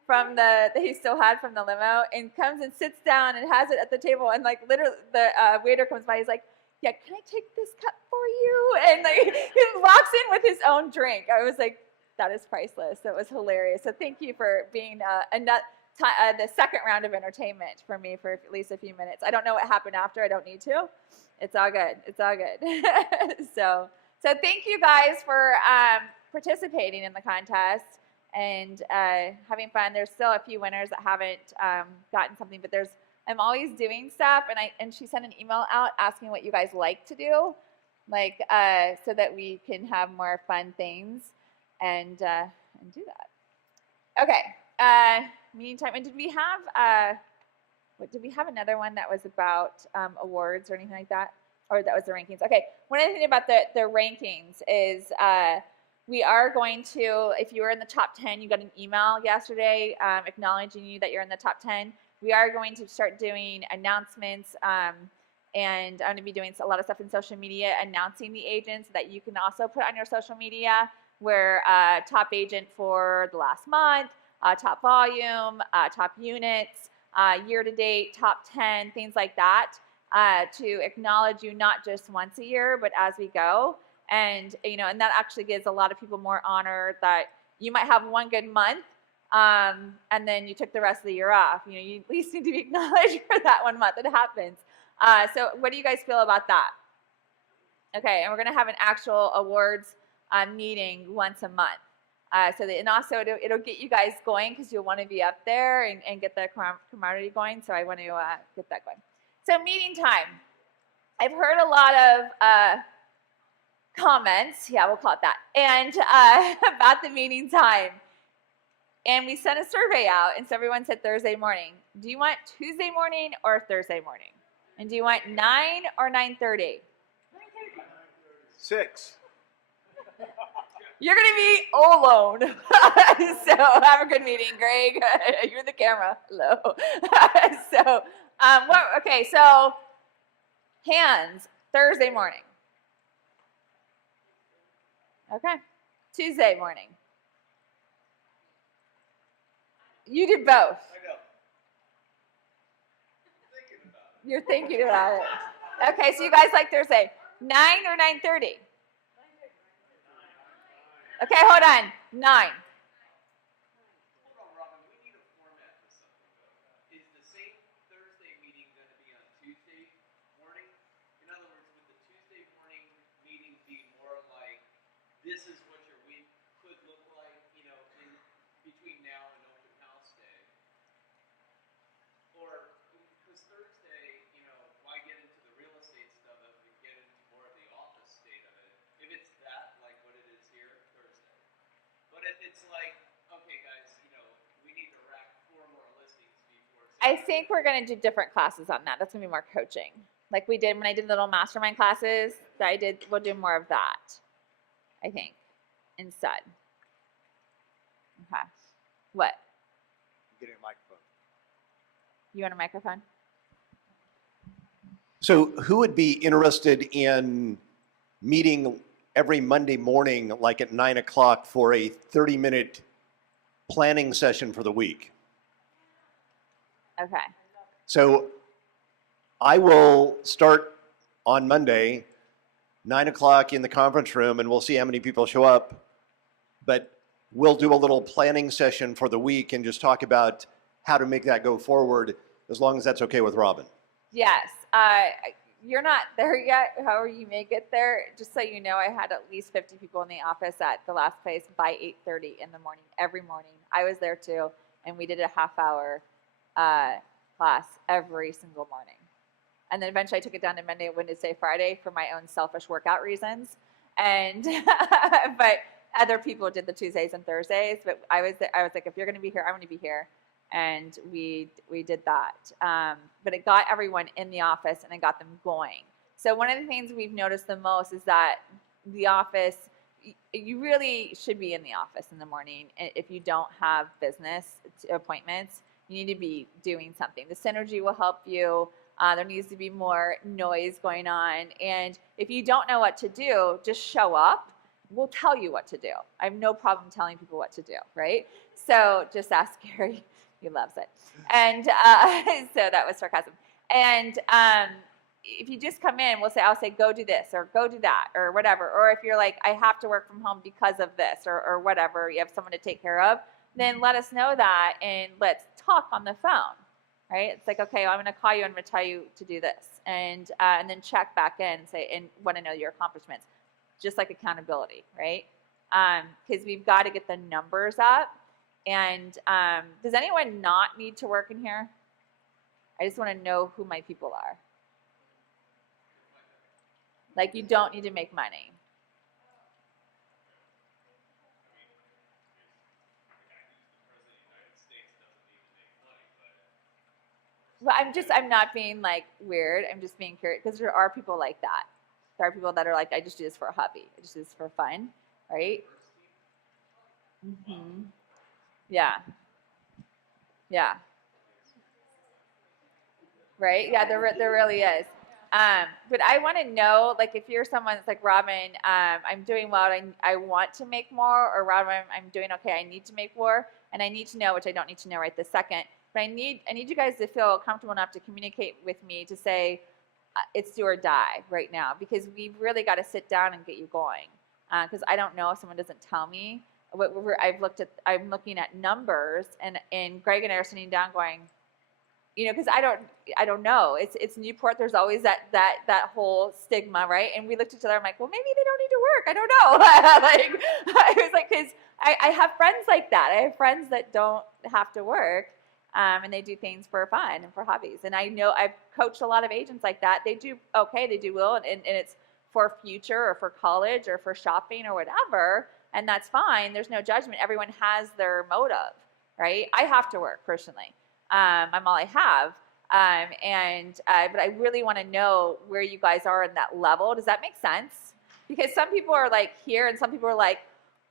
from that he still had from the limo, and comes and sits down and has it at the table, and like literally the waiter comes by, he's like, yeah, can I take this cup for you? And like he walks in with his own drink. I was like, that is priceless. That was hilarious. So thank you for being the second round of entertainment for me for at least a few minutes. I don't know what happened after. I don't need to. It's all good. It's all good. So thank you guys for participating in the contest and having fun. There's still a few winners that haven't gotten something, but I'm always doing stuff, and she sent an email out asking what you guys like to do, like so that we can have more fun things and do that. Okay. Meantime, and did we have another one that was about awards or anything like that? Or that was the rankings? Okay. One other thing about the rankings is we are going to, if you were in the top 10, you got an email yesterday acknowledging you that you're in the top 10. We are going to start doing announcements, and I'm going to be doing a lot of stuff in social media, announcing the agents that you can also put on your social media. We're top agent for the last month, top volume, top units, year to date, top 10, things like that, to acknowledge you not just once a year, but as we go. And, and that actually gives a lot of people more honor that you might have one good month, and then you took the rest of the year off. You at least need to be acknowledged for that 1 month. It happens. So what do you guys feel about that? Okay, and we're going to have an actual awards meeting once a month. And also it'll get you guys going because you'll want to be up there and get the camaraderie going. So I want to get that going. So meeting time. I've heard a lot of comments, yeah, we'll call it that, and about the meeting time. And we sent a survey out, and so everyone said Thursday morning. Do you want Tuesday morning or Thursday morning? And do you want 9 or 9:30? 6. You're going to be alone. So have a good meeting, Greg. You're the camera. Hello. Okay, so hands, Thursday morning. Okay. Tuesday morning. You did both. You're thinking about it. Okay, so you guys like Thursday. 9 or 9:30? Okay, hold on. 9. This is what your week could look like, in between now and open house day. Or, because Thursday, why get into the real estate stuff if we get into more of the office state of it? If it's that, like what it is here, Thursday. But if it's like, okay guys, we need to rack 4 more listings before. I think we're going to do different classes on that. That's going to be more coaching. Like we did when I did little mastermind classes that I did, we'll do more of that. I think, instead. Okay. What? Getting a microphone. You want a microphone? So who would be interested in meeting every Monday morning, like at 9 o'clock, for a 30-minute planning session for the week? Okay. So I will start on Monday, 9 o'clock in the conference room, and we'll see how many people show up. But we'll do a little planning session for the week and just talk about how to make that go forward, as long as that's okay with Robin. Yes. You're not there yet. However you may get there, just so you know, I had at least 50 people in the office at the last place by 8:30 in the morning, every morning. I was there too, and we did a half-hour class every single morning. And then eventually I took it down to Monday, Wednesday, Friday for my own selfish workout reasons. And but other people did the Tuesdays and Thursdays. But I was like, if you're going to be here, I want to be here. And we did that. But it got everyone in the office and it got them going. So one of the things we've noticed the most is that the office, you really should be in the office in the morning. If you don't have business appointments, you need to be doing something. The synergy will help you. There needs to be more noise going on. And if you don't know what to do, just show up. We'll tell you what to do. I have no problem telling people what to do, right? So just ask Gary. He loves it. And so that was sarcasm. And if you just come in, I'll say, go do this or go do that or whatever. Or if you're like, I have to work from home because of this or whatever, you have someone to take care of, then let us know that and let's talk on the phone. Right? It's like, okay, well, I'm going to call you and I'm going to tell you to do this. And then check back in and say, and want to know your accomplishments. Just like accountability, right? Because we've got to get the numbers up. And does anyone not need to work in here? I just want to know who my people are. Like, you don't need to make money. Well, I'm not being like weird. I'm just being curious because there are people like that. There are people that are like, I just do this for a hobby. I just do this for fun, right? Mm-hmm. Yeah. Yeah. Right? Yeah, there really is. But I want to know, like, if you're someone that's like, Robin, I'm doing well, I want to make more, or Robin, I'm doing okay, I need to make more, and I need to know, which I don't need to know right this second, but I need you guys to feel comfortable enough to communicate with me to say, it's do or die right now, because we've really got to sit down and get you going. Because I don't know if someone doesn't tell me. I'm looking at numbers, and Greg and I are sitting down going, because I don't know. It's Newport. There's always that whole stigma, right? And we looked at each other. I'm like, well, maybe they don't need to work. I don't know. Like, I was like, because I have friends like that. I have friends that don't have to work, and they do things for fun and for hobbies. And I know I've coached a lot of agents like that. They do okay. They do well, and it's for future or for college or for shopping or whatever, and that's fine. There's no judgment. Everyone has their motive, right? I have to work personally. I'm all I have. But I really want to know where you guys are in that level. Does that make sense? Because some people are like here and some people are like,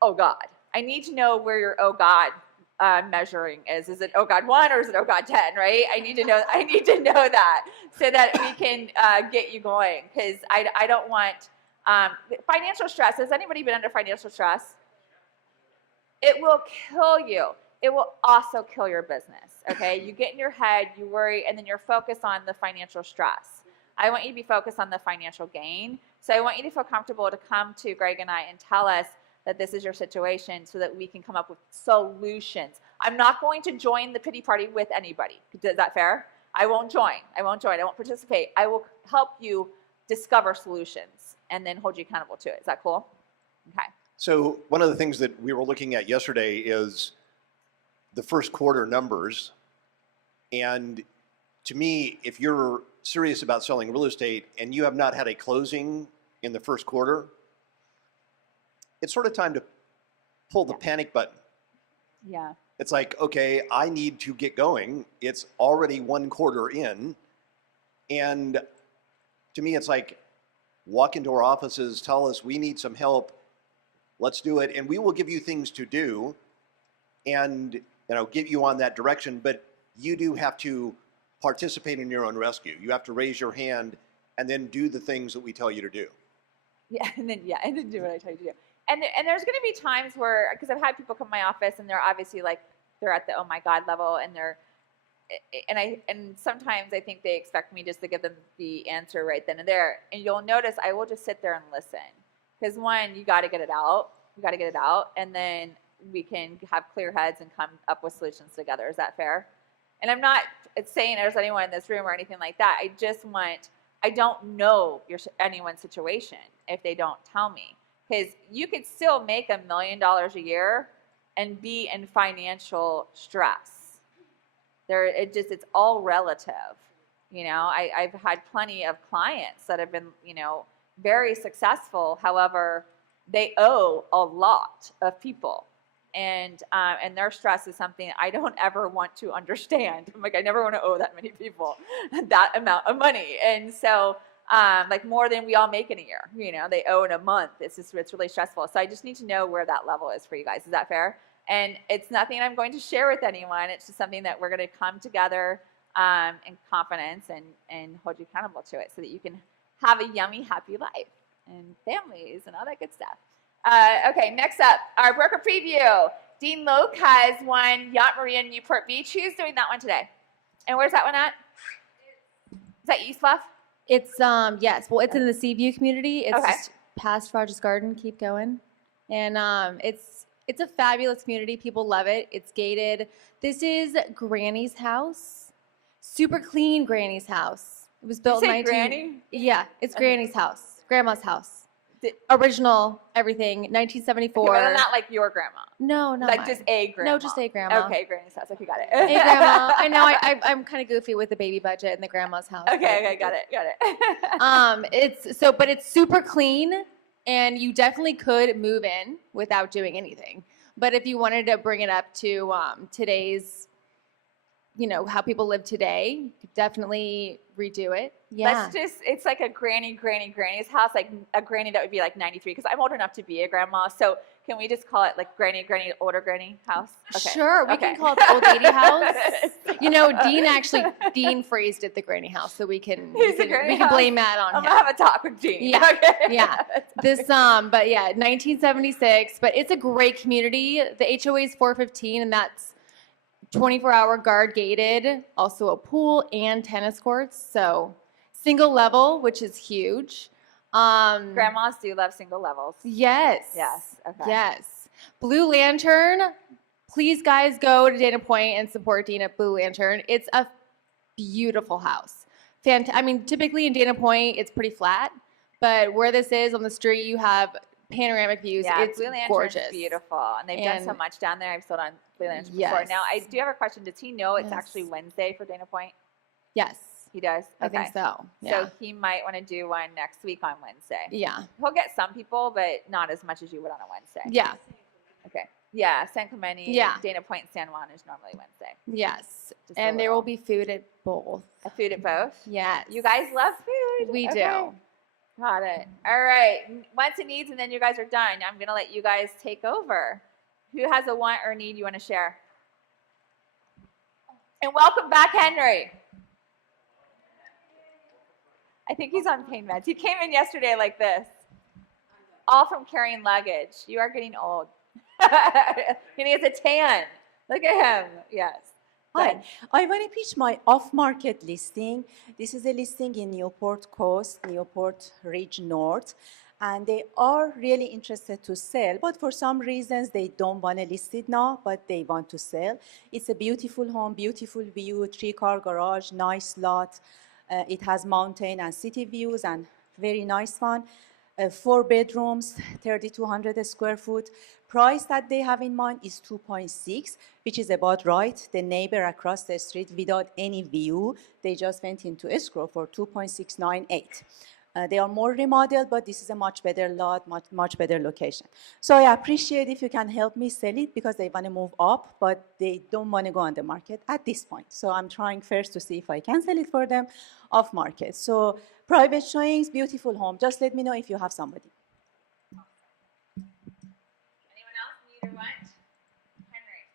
oh God. I need to know where your oh God measuring is. Is it oh God 1 or is it oh God 10, right? I need to know that so that we can get you going. Because I don't want financial stress. Has anybody been under financial stress? It will kill you. It will also kill your business, okay? You get in your head, you worry, and then you're focused on the financial stress. I want you to be focused on the financial gain. So I want you to feel comfortable to come to Greg and I and tell us that this is your situation so that we can come up with solutions. I'm not going to join the pity party with anybody. Is that fair? I won't join. I won't participate. I will help you discover solutions and then hold you accountable to it. Is that cool? Okay. So one of the things that we were looking at yesterday is the first quarter numbers. And to me, if you're serious about selling real estate and you have not had a closing in the first quarter, it's sort of time to pull the panic button. Yeah. It's like, okay, I need to get going. It's already one quarter in. And to me, it's like, walk into our offices, tell us we need some help. Let's do it. And we will give you things to do and get you on that direction. But you do have to participate in your own rescue. You have to raise your hand and then do the things that we tell you to do. Yeah, and then do what I tell you to do. And there's going to be times where, because I've had people come to my office and they're obviously like, they're at the oh my God level, and and sometimes I think they expect me just to give them the answer right then and there. And you'll notice I will just sit there and listen, because one, you got to get it out. And then we can have clear heads and come up with solutions together. Is that fair? And I'm not saying there's anyone in this room or anything like that. I don't know anyone's situation if they don't tell me. Because you could still make $1 million a year and be in financial stress. It's all relative. I've had plenty of clients that have been, very successful. However, they owe a lot of people. And their stress is something I don't ever want to understand. I'm like, I never want to owe that many people that amount of money. And so, like more than we all make in a year, they owe in a month. It's really stressful. So I just need to know where that level is for you guys. Is that fair? And it's nothing I'm going to share with anyone. It's just something that we're going to come together in confidence and hold you accountable to it so that you can have a yummy, happy life and families and all that good stuff. Okay, next up, our broker preview. Dean Loke has won Yacht Marina Newport Beach. Who's doing that one today? And where's that one at? Is that East Bluff? It's yes. Well, it's in the Seaview community. It's Okay. just past Rogers Garden. Keep going, and it's a fabulous community. People love it. It's gated. This is Granny's house. Super clean Granny's house. It was built You in say 19. Granny? Yeah, it's Okay. Granny's house. Grandma's house. Original everything. 1974. Okay, but not like your grandma. No, not Like mine. just a grandma. No, just a grandma. Okay, Granny's house. Okay, got it. Hey, grandma. I know I'm kind of goofy with the baby budget in the grandma's house. Okay, got it. But it's super clean, and you definitely could move in without doing anything. But if you wanted to bring it up to today's, how people live today, you could definitely redo it. Yeah. It's like a granny's house, like a granny that would be like 93, because I'm old enough to be a grandma. So Can we just call it like older granny house? Okay. Sure, we Okay. can call it the old lady house. You know, Dean phrased it the granny house, so we can blame that on I'm him. gonna have a talk with Dean. Yeah, Okay. yeah. This but yeah, 1976. But it's a great community. The HOA is 415, and that's 24-hour guard gated. Also a pool and tennis courts. So single level, which is huge. Grandmas do love single levels. Yes. Yes. Okay. Yes. Blue Lantern. Please, guys, go to Dana Point and support Dean at Blue Lantern. It's a beautiful house. I mean, typically in Dana Point, it's pretty flat, but where this is on the street, you have panoramic views. Yeah, It's Blue Lantern's gorgeous. beautiful, and they've done so And- much down there. I've sold on Blue Lantern before. Yes. Now, I do have a question. Does he know it's Yes. actually Wednesday for Dana Point? Yes. He does? I think Okay. so. Yeah. So he might want to do one next week on Wednesday. Yeah. He'll get some people, but not as much as you would on a Wednesday. Yeah. Okay. Yeah, San Clemente, Yeah. Dana Point, and San Juan is normally Wednesday. Yes. Just a And there will little. be food at both. A food at both? Yes. You guys love food. We Okay. do. Got it. All right. Wants and needs, and then you guys are done. I'm going to let you guys take over. Who has a want or need you want to share? And welcome back, Henry. I think he's on pain meds. He came in yesterday like this, all from carrying luggage. You are getting old. And he has a tan. Look at him. Yes. Go Hi, ahead. I want to pitch my off-market listing. This is a listing in Newport Coast, Newport Ridge North, and they are really interested to sell, but for some reasons they don't want to list it now, but they want to sell. It's a beautiful home, beautiful view, 3-car garage, nice lot. It has mountain and city views and very nice one. 4 bedrooms, 3,200 square foot. Price that they have in mind is 2.6, which is about right. The neighbor across the street without any view, they just went into escrow for 2.698. They are more remodeled, but this is a much better lot, much better location. So I appreciate if you can help me sell it because they want to move up, but they don't want to go on the market at this point. So I'm trying first to see if I can sell it for them off market. So private showings, beautiful home. Just let me know if you have somebody. Anyone else need or want? Henry.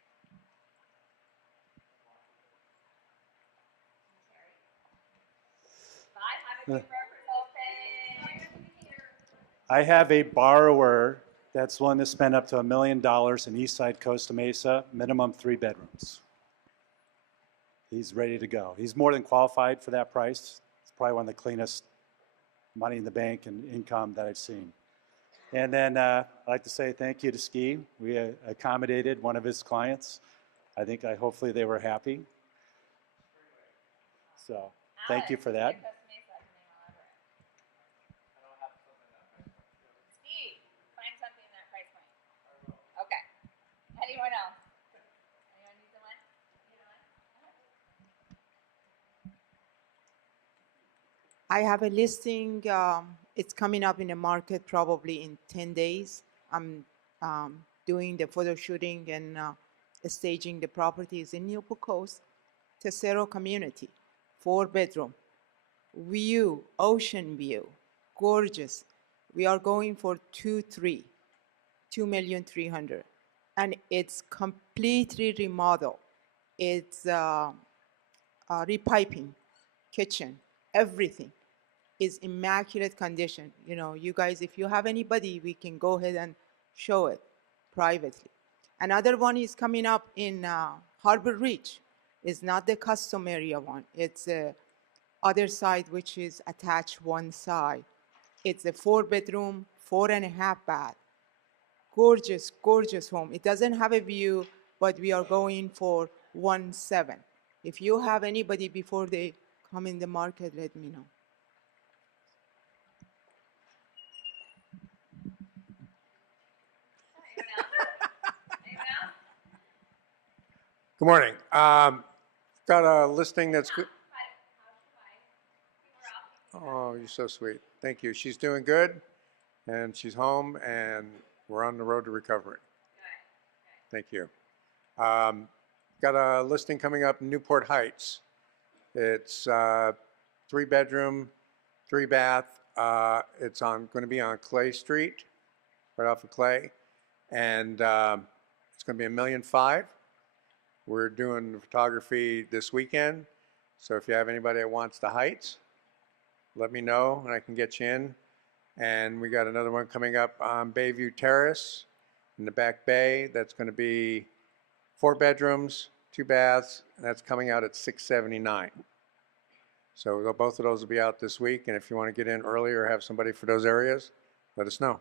I have a borrower that's willing to spend up to $1 million in East Side Costa Mesa, minimum 3 bedrooms. He's ready to go. He's more than qualified for that price. It's probably one of the cleanest money in the bank and income that I've seen. And then I'd like to say thank you to Ski. We accommodated one of his clients. Hopefully they were happy. So thank you for that. Steve, find something in that price point. Okay. Anyone else? Anyone need someone? I have a listing. It's coming up in the market probably in 10 days. I'm doing the photo shooting and staging the properties in Newport Coast, Tesoro community, 4 bedroom, view, ocean view, gorgeous. We are going for 2,300,000, and it's completely remodeled. It's repiping, kitchen, everything is immaculate condition. You know, you guys, if you have anybody, we can go ahead and show it privately. Another one is coming up in Harbor Ridge. It's not the custom area one. It's the other side, which is attached one side. It's a 4 bedroom, 4.5 bath. Gorgeous, gorgeous home. It doesn't have a view, but we are going for 1.7. If you have anybody before they come in the market, let me know. Good morning. Got a listing that's good. Oh, you're so sweet. Thank you. She's doing good, and she's home, and we're on the road to recovery. Thank you. Got a listing coming up in Newport Heights. It's 3 bedroom, 3 bath. It's going to be on Clay Street, right off of Clay. and it's going to be $1.5 million. We're doing photography this weekend, so if you have anybody that wants the heights, let me know and I can get you in. And we got another one coming up on Bayview Terrace in the Back Bay. That's going to be 4 bedrooms, 2 baths, and that's coming out at $679. So both of those will be out this week, and if you want to get in early or have somebody for those areas, let us know.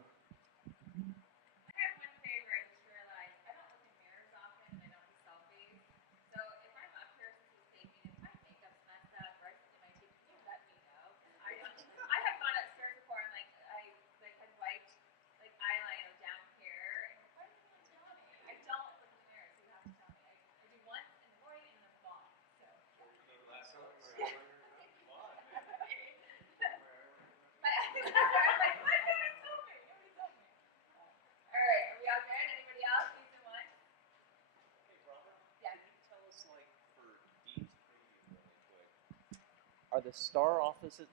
Are the star offices,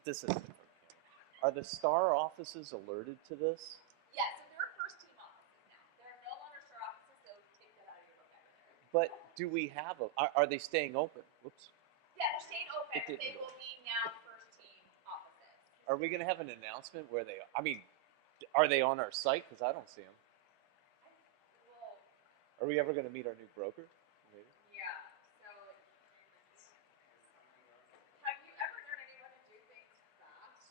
are the star offices alerted to this? Yeah, so they're first team offices now. They're no longer star offices, so take that out of your vocabulary. But do we have are they staying open? Whoops. Yeah, they're staying open. They will be now first team offices. Are we going to have an announcement where they, I mean, are they on our site? Because I don't see them. Are we ever going to meet our new broker? Maybe. Yeah, so have you ever known anyone to do things fast?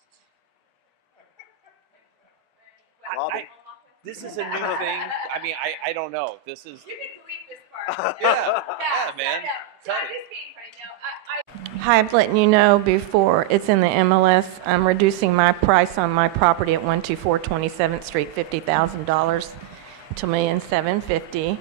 This is a new thing. I mean, I don't know. This is. You can delete this part. Yeah, man. So I'm just being funny. No, Hi, I'm letting you know before it's in the MLS, I'm reducing my price on my property at 124 27th Street, $50,000 to $1,750,000.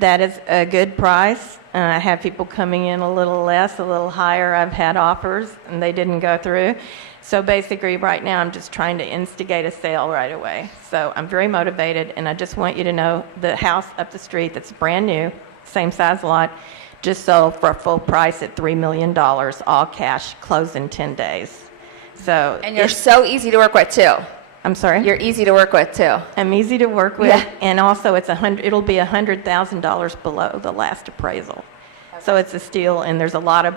That is a good price. I have people coming in a little less, a little higher. I've had offers and they didn't go through. So basically right now I'm just trying to instigate a sale right away. So I'm very motivated, and I just want you to know the house up the street that's brand new, same size lot, just sold for a full price at $3 million, all cash, closed in 10 days. So and you're so easy to work with too. I'm sorry? You're easy to work with too. I'm easy to work with, Yeah. and also it'll be $100,000 below the last appraisal. So it's a steal, and there's a lot of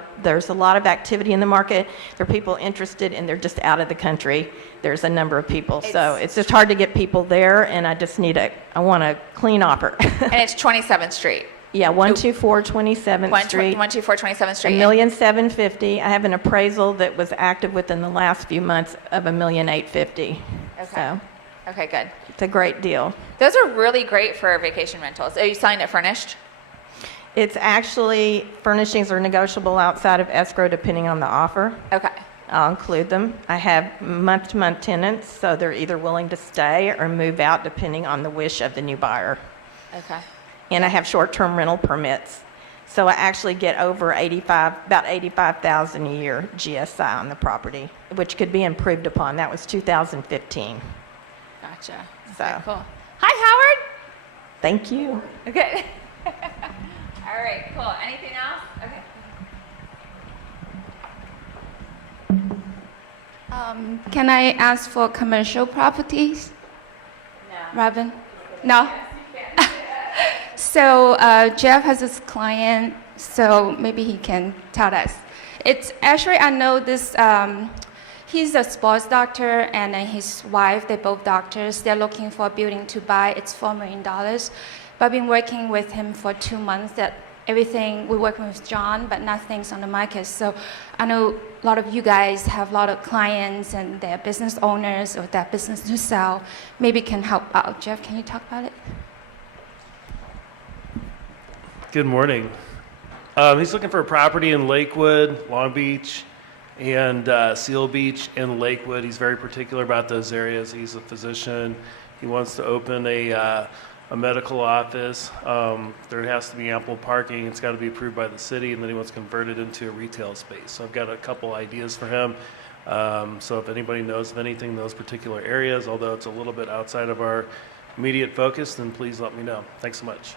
activity in the market. There are people interested, and they're just out of the country. There's a number of people, so it's just hard to get people there, and I just I want a clean offer. And it's 27th Street. Yeah, 124 27th Street. 124 27th Street. $1,750,000. I have an appraisal that was active within the last few months of $1,850,000. Okay. So Okay, good. it's a great deal. Those are really great for vacation rentals. Are you selling it furnished? It's actually, furnishings are negotiable outside of escrow depending on the offer. Okay. I'll include them. I have month-to-month tenants, so they're either willing to stay or move out depending on the wish of the new buyer. Okay. And I have short-term rental permits. So I actually get over about $85,000 a year GSI on the property, which could be improved upon. That was 2015. Gotcha. So. Okay, cool. Hi, Howard. Thank you. Okay. All right, cool. Anything else? Okay. Can I ask for commercial properties? No. Robin? No? So Jeff has this client, so maybe he can tell us. It's actually, I know this, he's a sports doctor, and then his wife, they're both doctors. They're looking for a building to buy. It's $4 million. But I've been working with him for 2 months. That everything, we're working with John, but nothing's on the market. So I know a lot of you guys have a lot of clients, and they're business owners or that business to sell. Maybe can help out. Jeff, can you talk about it? Good morning. He's looking for a property in Lakewood, Long Beach, and Seal Beach and Lakewood. He's very particular about those areas. He's a physician. He wants to open a medical office. There has to be ample parking. It's got to be approved by the city, and then he wants to convert it into a retail space. So I've got a couple ideas for him. So if anybody knows of anything in those particular areas, although it's a little bit outside of our immediate focus, then please let me know. Thanks so much.